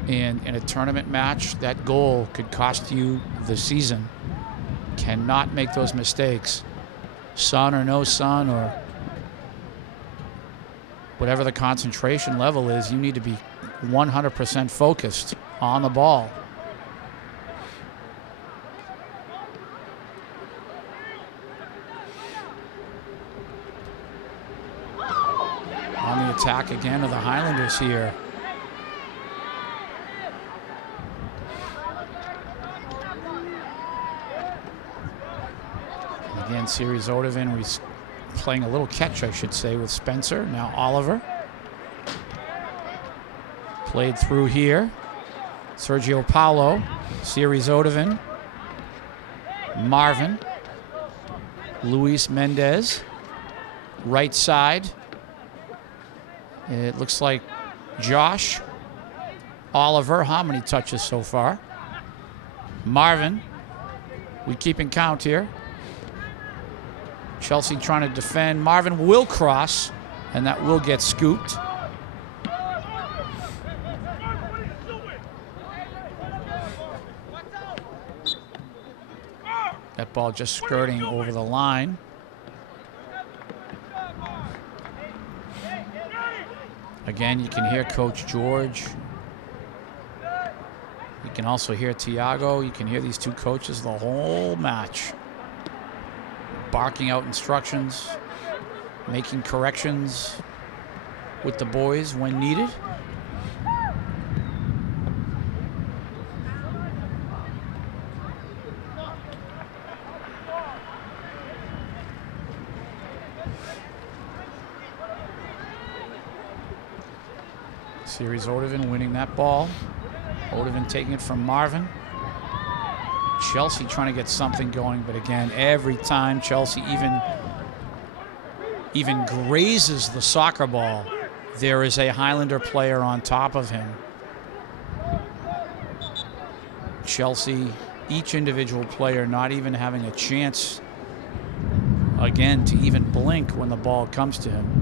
and in a tournament match, that goal could cost you the season. Cannot make those mistakes. Sun or no sun or whatever the concentration level is, you need to be 100% focused on the ball. On the attack again of the Highlanders here. Again, Siri Zodovan playing a little catch, I should say, with Spencer. Now Oliver. Played through here. Sergio Paulo. Siri Zodovan. Marvin. Luis Mendez. Right side. It looks like Josh. Oliver, how many touches so far? Marvin, we keeping count here. Chelsea trying to defend. Marvin will cross, and that will get scooped. That ball just skirting over the line. Again, you can hear Coach George. You can also hear Tiago. You can hear these two coaches the whole match, barking out instructions, making corrections with the boys when needed. Series Odovan winning that ball. Odovan taking it from Marvin. Chelsea trying to get something going, but again, every time Chelsea even grazes the soccer ball, there is a Highlander player on top of him. Chelsea, each individual player not even having a chance, again, to even blink when the ball comes to him.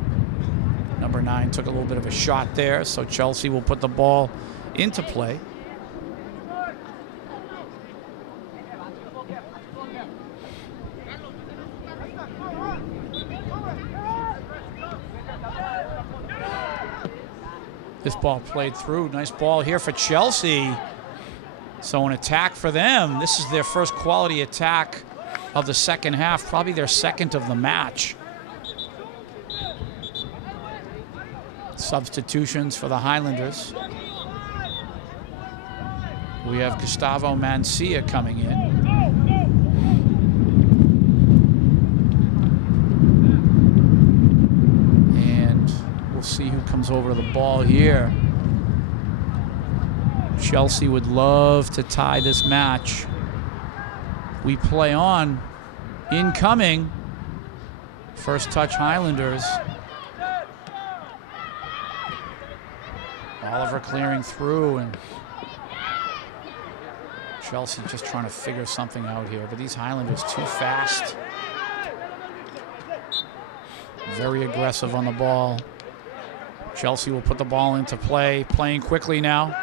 Number 9 took a little bit of a shot there, so Chelsea will put the ball into play. This ball played through. Nice ball here for Chelsea. So an attack for them. This is their first quality attack of the second half, probably their second of the match. Substitutions for the Highlanders. We have Gustavo Mancia coming in. And we'll see who comes over to the ball here. Chelsea would love to tie this match. We play on. Incoming. First touch Highlanders. Oliver clearing through, and Chelsea just trying to figure something out here. But these Highlanders too fast. Very aggressive on the ball. Chelsea will put the ball into play. Playing quickly now.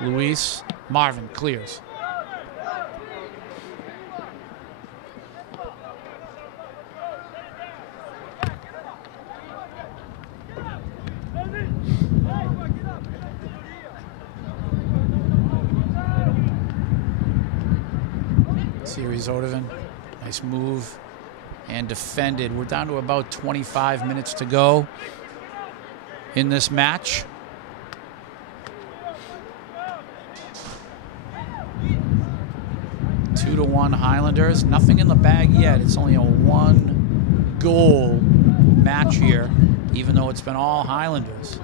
Luis. Marvin clears. Series Odovan, nice move and defended. We're down to about 25 minutes to go in this match. Two to 1 Highlanders. Nothing in the bag yet. It's only a 1-goal match here, even though it's been all Highlanders.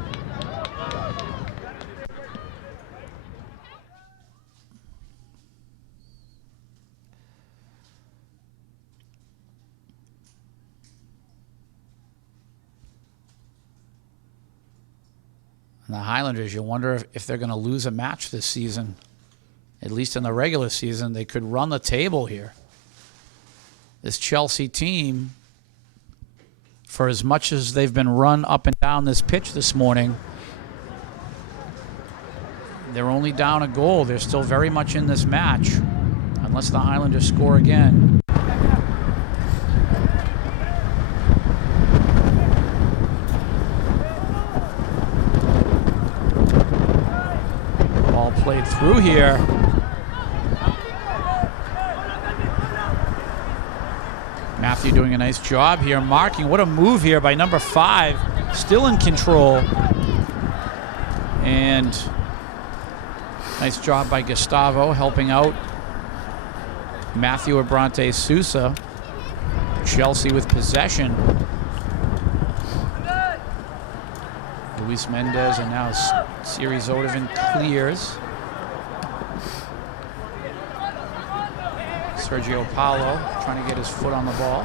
And the Highlanders, you wonder if they're going to lose a match this season. At least in the regular season, they could run the table here. This Chelsea team, for as much as they've been run up and down this pitch this morning, they're only down a goal. They're still very much in this match, unless the Highlanders score again. Ball played through here. Matthew doing a nice job here, marking. What a move here by number 5. Still in control. And nice job by Gustavo helping out Matthew Abrante Sousa. Chelsea with possession. Luis Mendez, and now Series Odovan clears. Sergio Paulo trying to get his foot on the ball.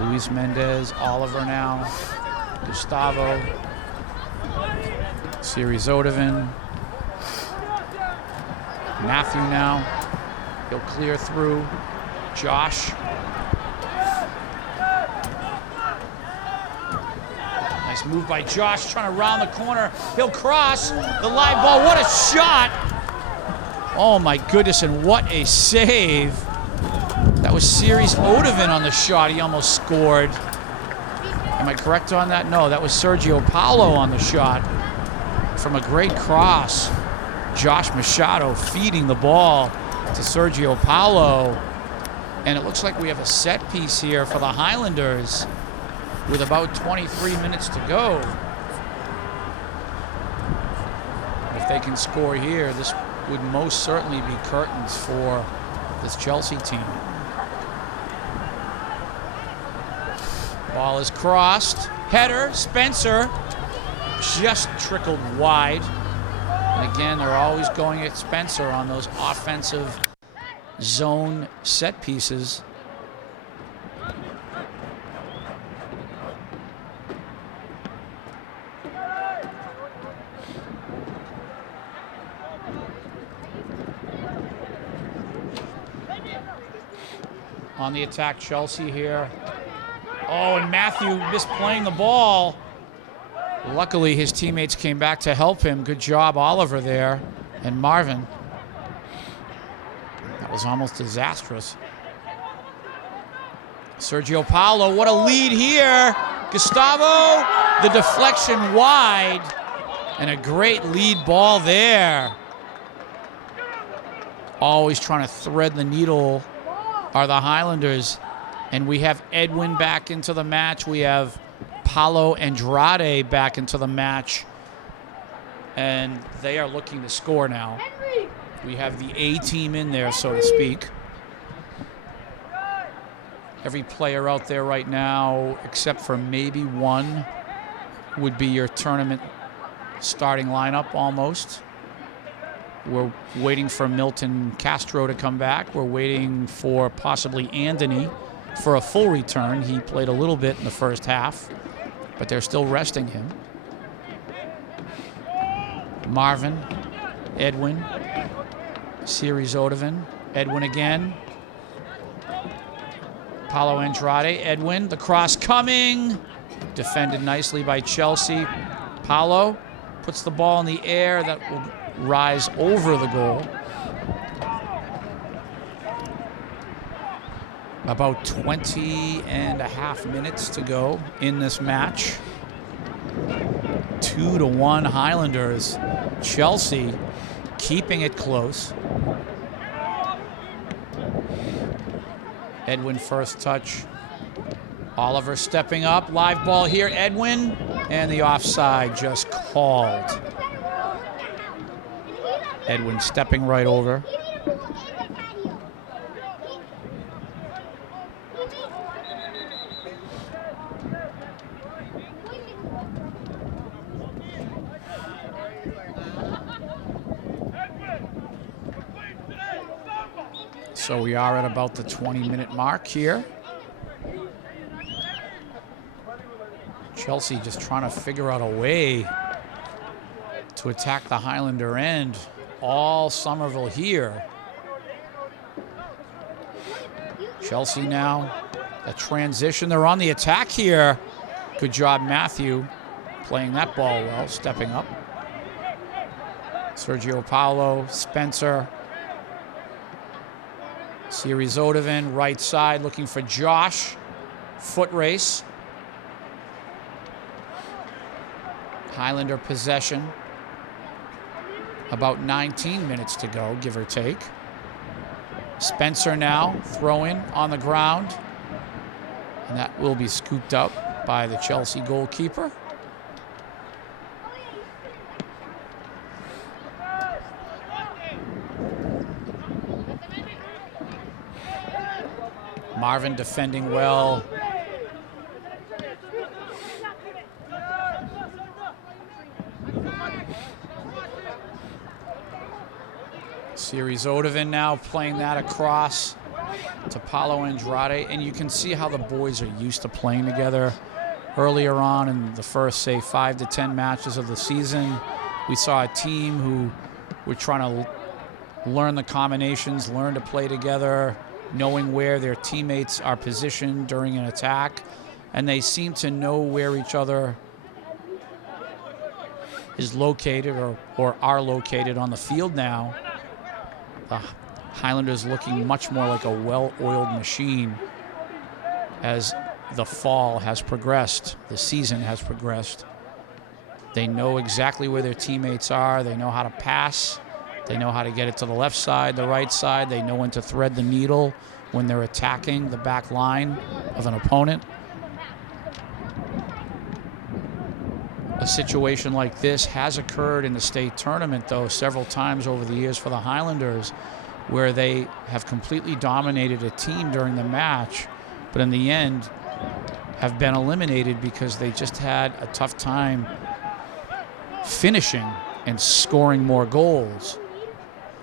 Luis Mendez, Oliver now, Gustavo, Series Odovan, Matthew now. He'll clear through. Josh. Nice move by Josh, trying to round the corner. He'll cross the live ball. What a shot! Oh my goodness, and what a save. That was Series Odovan on the shot. He almost scored. Am I correct on that? No, that was Sergio Paulo on the shot from a great cross. Josh Machado feeding the ball to Sergio Paulo. And it looks like we have a set piece here for the Highlanders with about 23 minutes to go. If they can score here, this would most certainly be curtains for this Chelsea team. Ball is crossed. Header, Spencer just trickled wide. And again, they're always going at Spencer on those offensive zone set pieces. On the attack, Chelsea here. Oh, and Matthew misplaying the ball. Luckily, his teammates came back to help him. Good job, Oliver there, and Marvin. That was almost disastrous. Sergio Paulo, what a lead here. Gustavo, the deflection wide, and a great lead ball there. Always trying to thread the needle are the Highlanders. And we have Edwin back into the match. We have Paulo Andrade back into the match. And they are looking to score now. We have the A team in there, so to speak. Every player out there right now, except for maybe one, would be your tournament starting lineup almost. We're waiting for Milton Castro to come back. We're waiting for possibly Anthony for a full return. He played a little bit in the first half, but they're still resting him. Marvin, Edwin, Series Odovan, Edwin again. Paulo Andrade, Edwin, the cross coming. Defended nicely by Chelsea. Paulo puts the ball in the air that will rise over the goal. About 20 and a half minutes to go in this match. 2-1 Highlanders. Chelsea keeping it close. Edwin first touch. Oliver stepping up. Live ball here. Edwin. And the offside just called. Edwin stepping right over. So we are at about the 20-minute mark here. Chelsea just trying to figure out a way to attack the Highlander end. All Somerville here. Chelsea now, a transition. They're on the attack here. Good job, Matthew, playing that ball well, stepping up. Sergio Paulo, Spencer. Series Odovan, right side, looking for Josh. Foot race. Highlander possession. About 19 minutes to go, give or take. Spencer now, throwing on the ground. And that will be scooped up by the Chelsea goalkeeper. Marvin defending well. Series Odovan now playing that across. to Paulo Andrade, and you can see how the boys are used to playing together. Earlier on in the first, say, 5 to 10 matches of the season, we saw a team who were trying to learn the combinations, learn to play together, knowing where their teammates are positioned during an attack, and they seem to know where each other is located or are located on the field now. The Highlanders looking much more like a well-oiled machine as the fall has progressed, the season has progressed. They know exactly where their teammates are. They know how to pass. They know how to get it to the left side, the right side. They know when to thread the needle when they're attacking the back line of an opponent. A situation like this has occurred in the state tournament, though, several times over the years for the Highlanders, where they have completely dominated a team during the match, but in the end have been eliminated because they just had a tough time finishing and scoring more goals.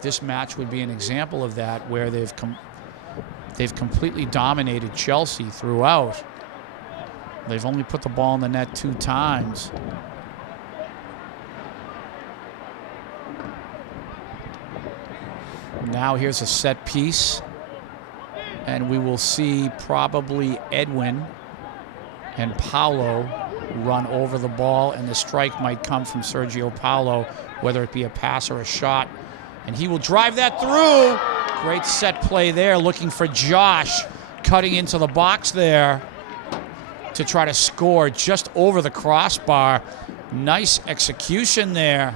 This match would be an example of that, where they've completely dominated Chelsea throughout. They've only put the ball in the net 2 times. Now here's a set piece, and we will see probably Edwin and Paulo run over the ball, and the strike might come from Sergio Paulo, whether it be a pass or a shot, and he will drive that through. Great set play there, looking for Josh, cutting into the box there to try to score just over the crossbar. Nice execution there.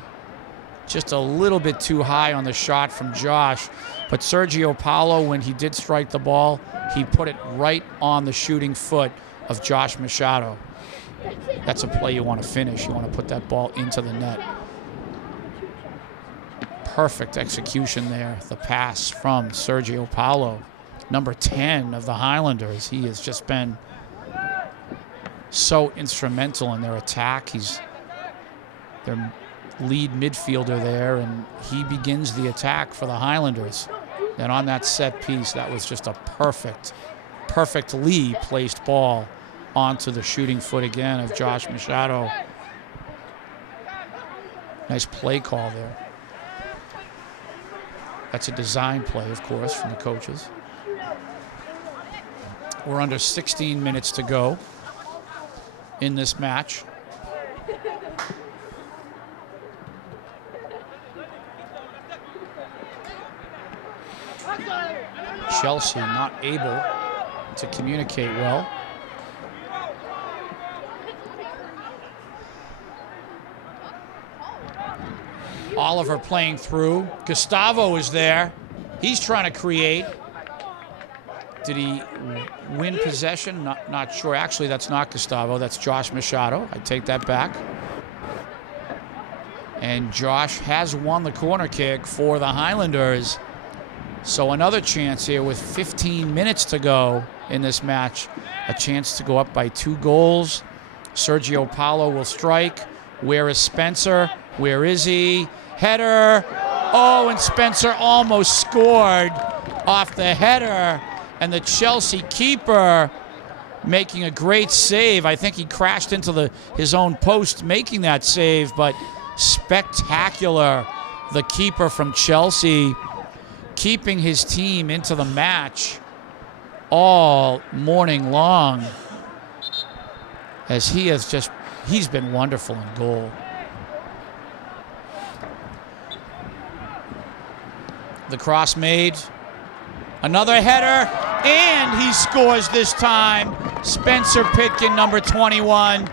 Just a little bit too high on the shot from Josh. But Sergio Paulo, when he did strike the ball, he put it right on the shooting foot of Josh Machado. That's a play you want to finish. You want to put that ball into the net. Perfect execution there. The pass from Sergio Paulo, number 10 of the Highlanders. He has just been so instrumental in their attack. He's their lead midfielder there, and he begins the attack for the Highlanders. And on that set piece, that was just a perfectly placed ball onto the shooting foot again of Josh Machado. Nice play call there. That's a design play, of course, from the coaches. We're under 16 minutes to go in this match. Chelsea not able to communicate well. Oliver playing through. Gustavo is there. He's trying to create. Did he win possession? Not sure. Actually, that's not Gustavo. That's Josh Machado. I take that back. And Josh has won the corner kick for the Highlanders. So another chance here with 15 minutes to go in this match. A chance to go up by 2 goals. Sergio Paulo will strike. Where is Spencer? Where is he? Header. Oh, and Spencer almost scored off the header. And the Chelsea keeper making a great save. I think he crashed into his own post making that save, but spectacular. The keeper from Chelsea keeping his team into the match all morning long, as he's been wonderful in goal. The cross made. Another header, and he scores this time. Spencer Pitkin, number 21.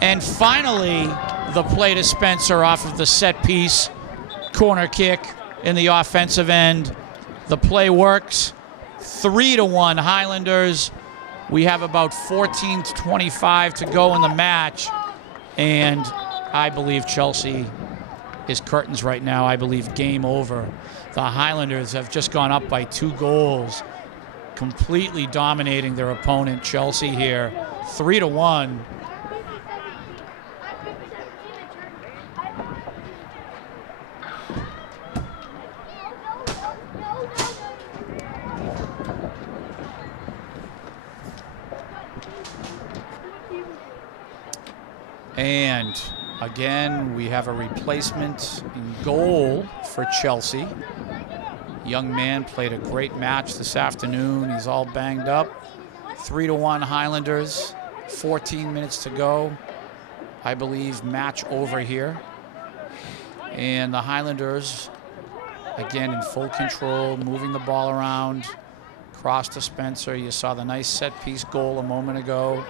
And finally, the play to Spencer off of the set piece. Corner kick in the offensive end. The play works. 3-1 Highlanders. We have about 14 to 25 to go in the match. And I believe Chelsea is curtains right now. I believe game over. The Highlanders have just gone up by 2 goals, completely dominating their opponent, Chelsea, here. 3-1. And again, we have a replacement in goal for Chelsea. Young man played a great match this afternoon. He's all banged up. 3-1 Highlanders. 14 minutes to go. I believe match over here. And the Highlanders, again, in full control, moving the ball around. Cross to Spencer. You saw the nice set-piece goal a moment ago.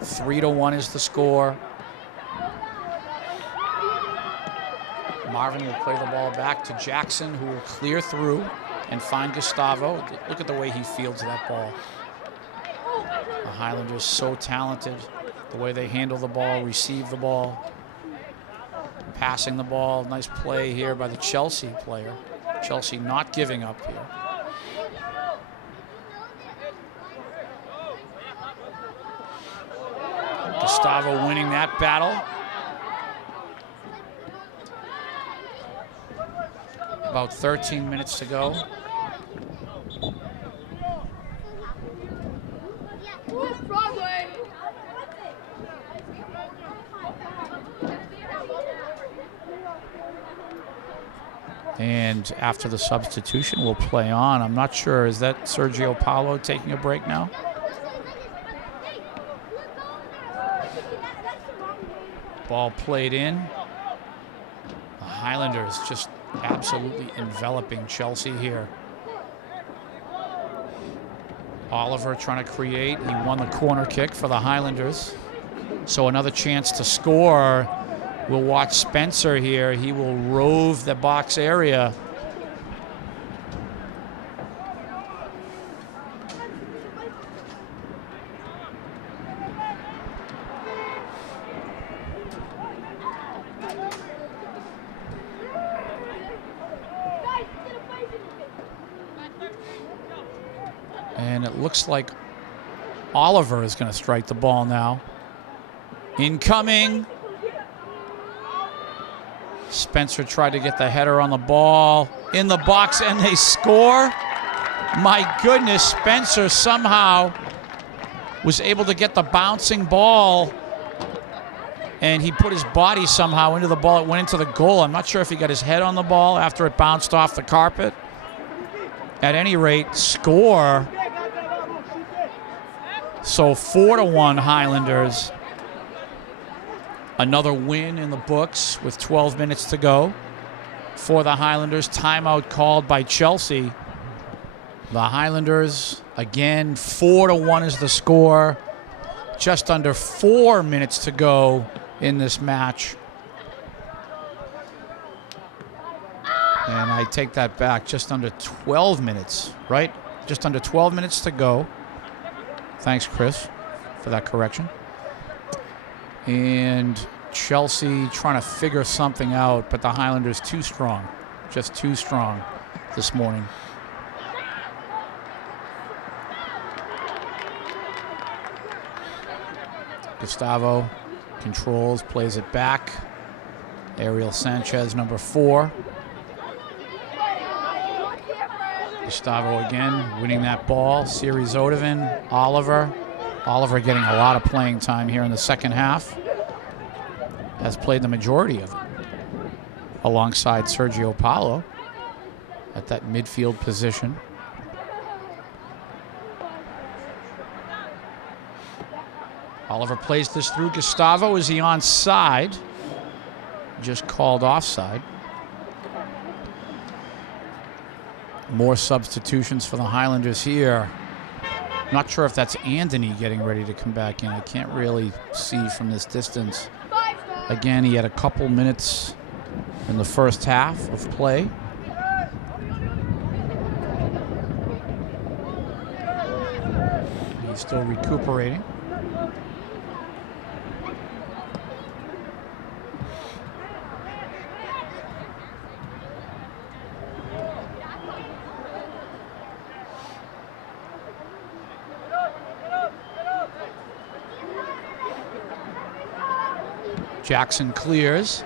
3-1 is the score. Marvin will play the ball back to Jackson, who will clear through and find Gustavo. Look at the way he fields that ball. The Highlanders so talented. The way they handle the ball, receive the ball, passing the ball. Nice play here by the Chelsea player. Chelsea not giving up here. Gustavo winning that battle. About 13 minutes to go. And after the substitution, we'll play on. I'm not sure. Is that Sergio Paulo taking a break now? Ball played in. The Highlanders just absolutely enveloping Chelsea here. Oliver trying to create. He won the corner kick for the Highlanders. So another chance to score. We'll watch Spencer here. He will rove the box area. And it looks like Oliver is going to strike the ball now. Incoming. Spencer tried to get the header on the ball. In the box, and they score. My goodness, Spencer somehow was able to get the bouncing ball, and he put his body somehow into the ball. It went into the goal. I'm not sure if he got his head on the ball after it bounced off the carpet. At any rate, score. So 4-1 Highlanders. Another win in the books with 12 minutes to go for the Highlanders. Timeout called by Chelsea. The Highlanders, again, 4-1 is the score. Just under 4 minutes to go in this match. And I take that back, just under 12 minutes, right? Just under 12 minutes to go. Thanks, Chris, for that correction. And Chelsea trying to figure something out, but the Highlanders too strong. Just too strong this morning. Gustavo controls, plays it back. Ariel Sanchez, number 4. Gustavo again, winning that ball. Siri Zodovan, Oliver. Oliver getting a lot of playing time here in the second half. Has played the majority of it. Alongside Sergio Paulo at that midfield position. Oliver plays this through. Gustavo, is he onside? Just called offside. More substitutions for the Highlanders here. Not sure if that's Anthony getting ready to come back in. I can't really see from this distance. Again, he had a couple minutes in the first half of play. He's still recuperating. Jackson clears.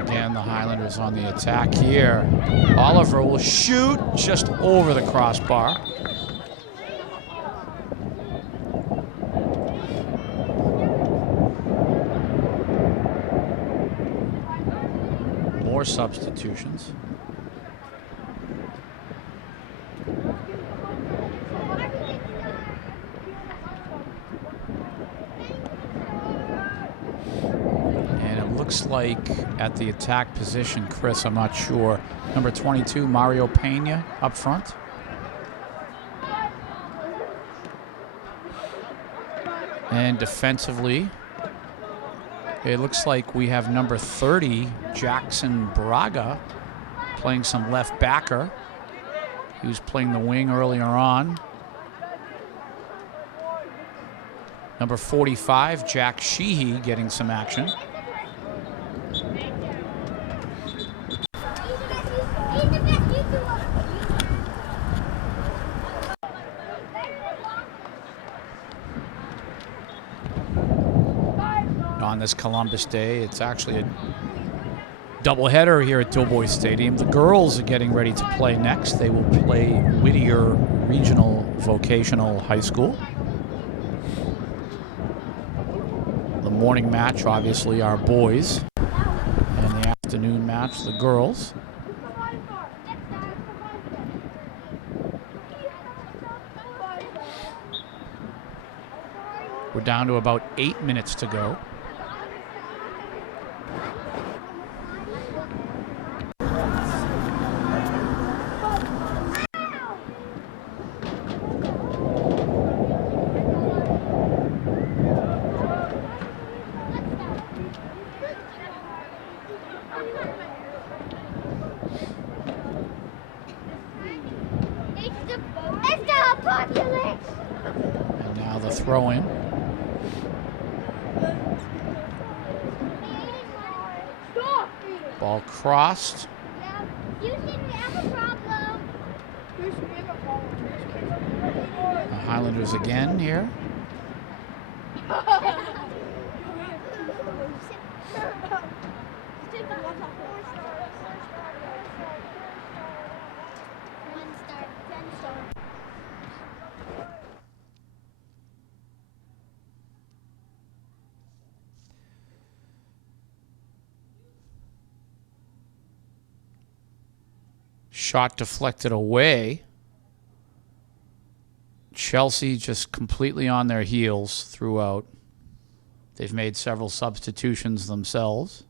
Again, And the Highlanders on the attack here. Oliver will shoot just over the crossbar. More substitutions. Looks like at the attack position, Chris, I'm not sure. Number 22, Mario Pena up front. And defensively, it looks like we have number 30, Jackson Braga, playing some left backer. He was playing the wing earlier on. Number 45, Jack Sheehy, getting some action. On this Columbus Day, it's actually a doubleheader here at Doughboy Stadium. The girls are getting ready to play next. They will play Whittier Regional Vocational High School. The morning match, obviously, our boys. And the afternoon match, the girls. We're down to about 8 minutes to go. And now the throw in. Ball crossed. The Highlanders again here. Shot deflected away. Chelsea just completely on their heels throughout. They've made several substitutions themselves.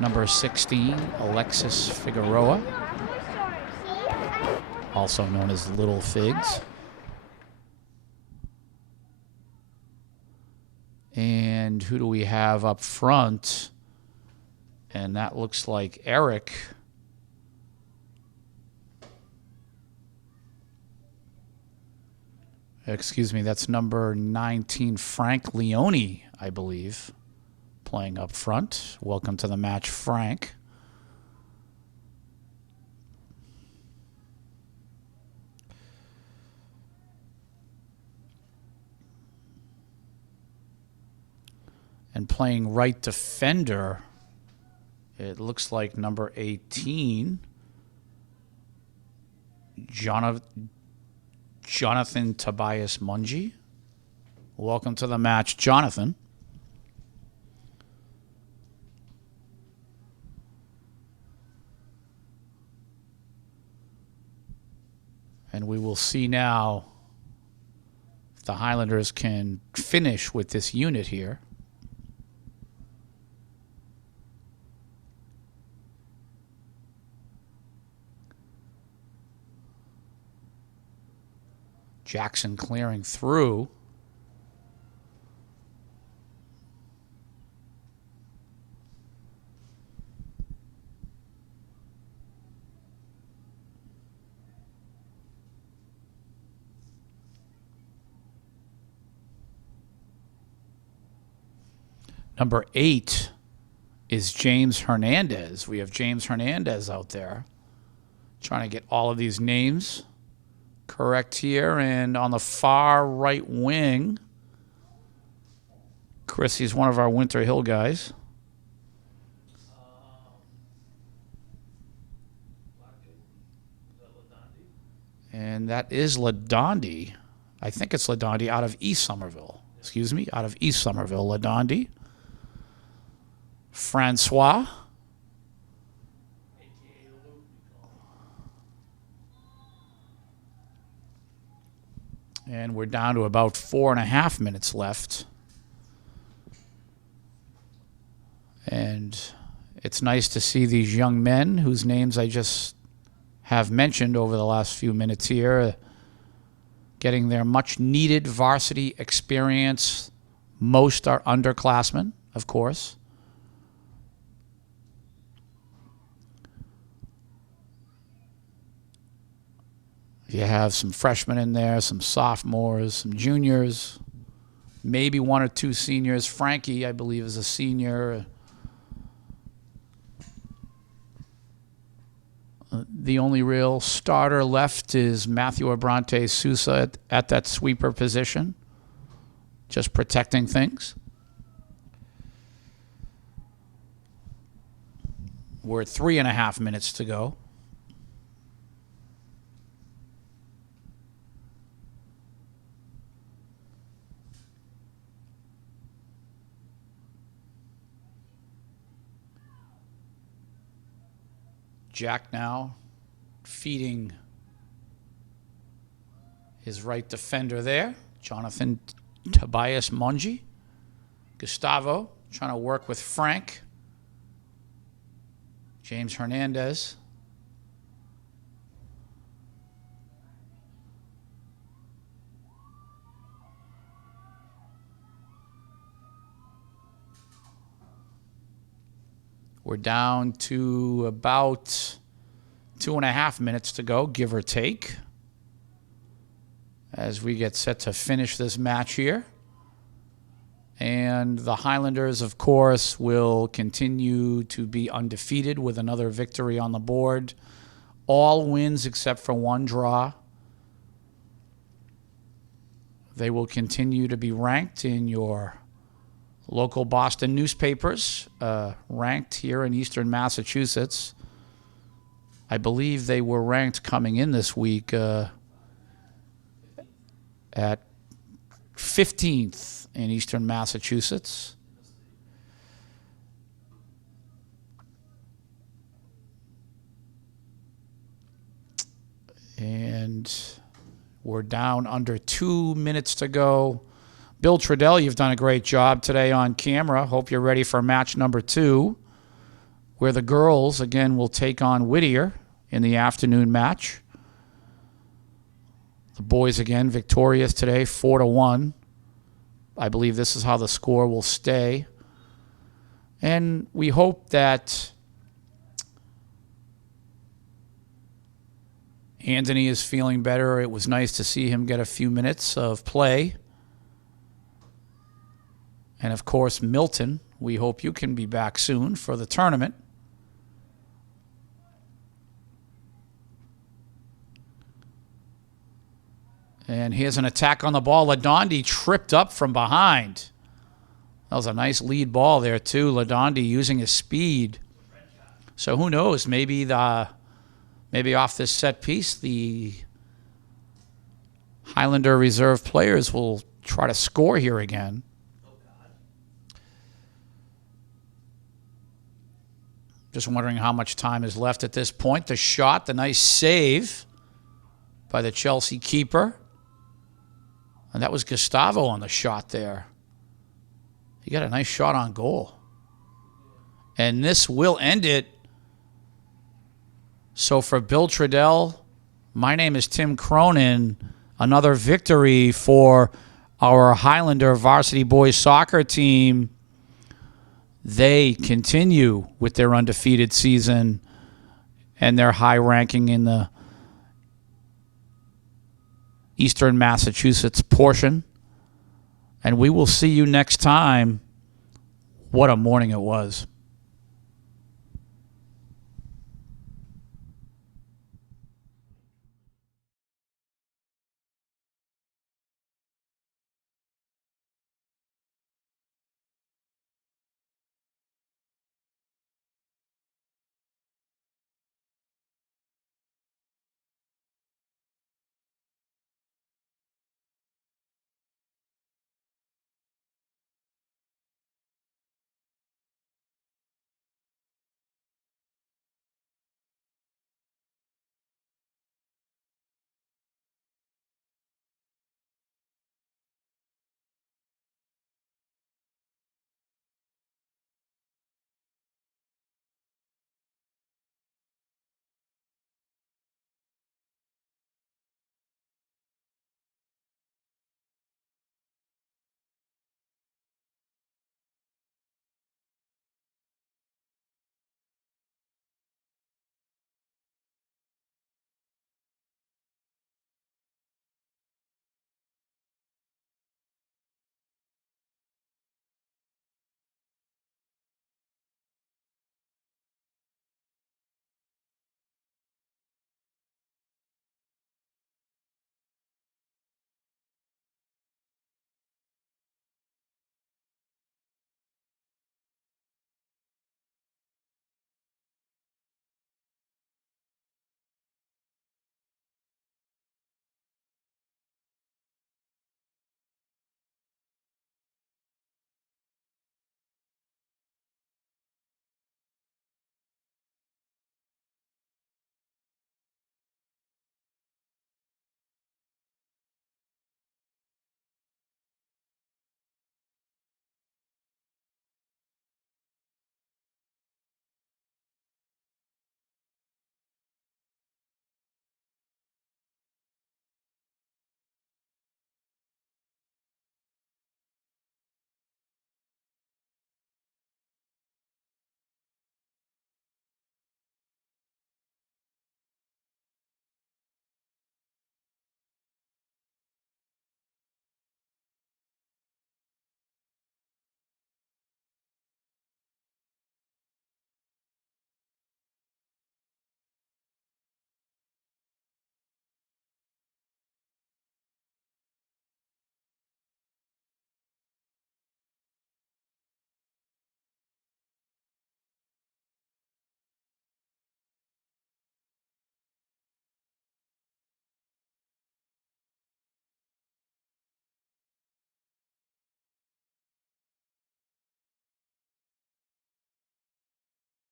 Number 16, Alexis Figueroa, also known as Little Figs. And who do we have up front? And that looks like Eric. Excuse me, that's number 19, Frank Leone, I believe, playing up front. Welcome to the match, Frank. And playing right defender, it looks like number 18, Jonathan Tobias Mungie. Welcome to the match, Jonathan. And we will see now if the Highlanders can finish with this unit here. Jackson clearing through. Number 8 is James Hernandez. We have James Hernandez out there trying to get all of these names correct here. And on the far right wing, Chris, he's one of our Winter Hill guys. And that is Ladonde. I think it's Ladonde out of East Somerville. Excuse me, out of East Somerville. Ladonde. Francois. And we're down to about 4.5 minutes left. And it's nice to see these young men whose names I just have mentioned over the last few minutes here getting their much-needed varsity experience. Most are underclassmen, of course. You have some freshmen in there, some sophomores, some juniors, maybe one or two seniors. Frankie, I believe, is a senior. The only real starter left is Matthew Abrante Sousa at that sweeper position, just protecting things. We're at 3.5 minutes to go. Jack now feeding his right defender there, Jonathan Tobias Mongi. Gustavo trying to work with Frank. James Hernandez. We're down to about 2.5 minutes to go, give or take, as we get set to finish this match here. And the Highlanders, of course, will continue to be undefeated with another victory on the board. All wins except for one draw. They will continue to be ranked in your local Boston newspapers, ranked here in Eastern Massachusetts. I believe they were ranked coming in this week at 15th in Eastern Massachusetts. And we're down under 2 minutes to go. Bill Trudell, you've done a great job today on camera. Hope you're ready for match number 2, where the girls, again, will take on Whittier in the afternoon match. The boys, again, victorious today, 4-1. I believe this is how the score will stay. And we hope that Anthony is feeling better. It was nice to see him get a few minutes of play. And, of course, Milton, we hope you can be back soon for the tournament. And here's an attack on the ball. Ladonde tripped up from behind. That was a nice lead ball there, too. Ladonde using his speed. So who knows? Maybe off this set piece, the Highlander reserve players will try to score here again. Just wondering how much time is left at this point. The shot, the nice save by the Chelsea keeper. And that was Gustavo on the shot there. He got a nice shot on goal. And this will end it. So for Bill Trudell, my name is Tim Cronin. Another victory for our Highlander varsity boys soccer team. They continue with their undefeated season and their high ranking in the Eastern Massachusetts portion. And we will see you next time. What a morning it was.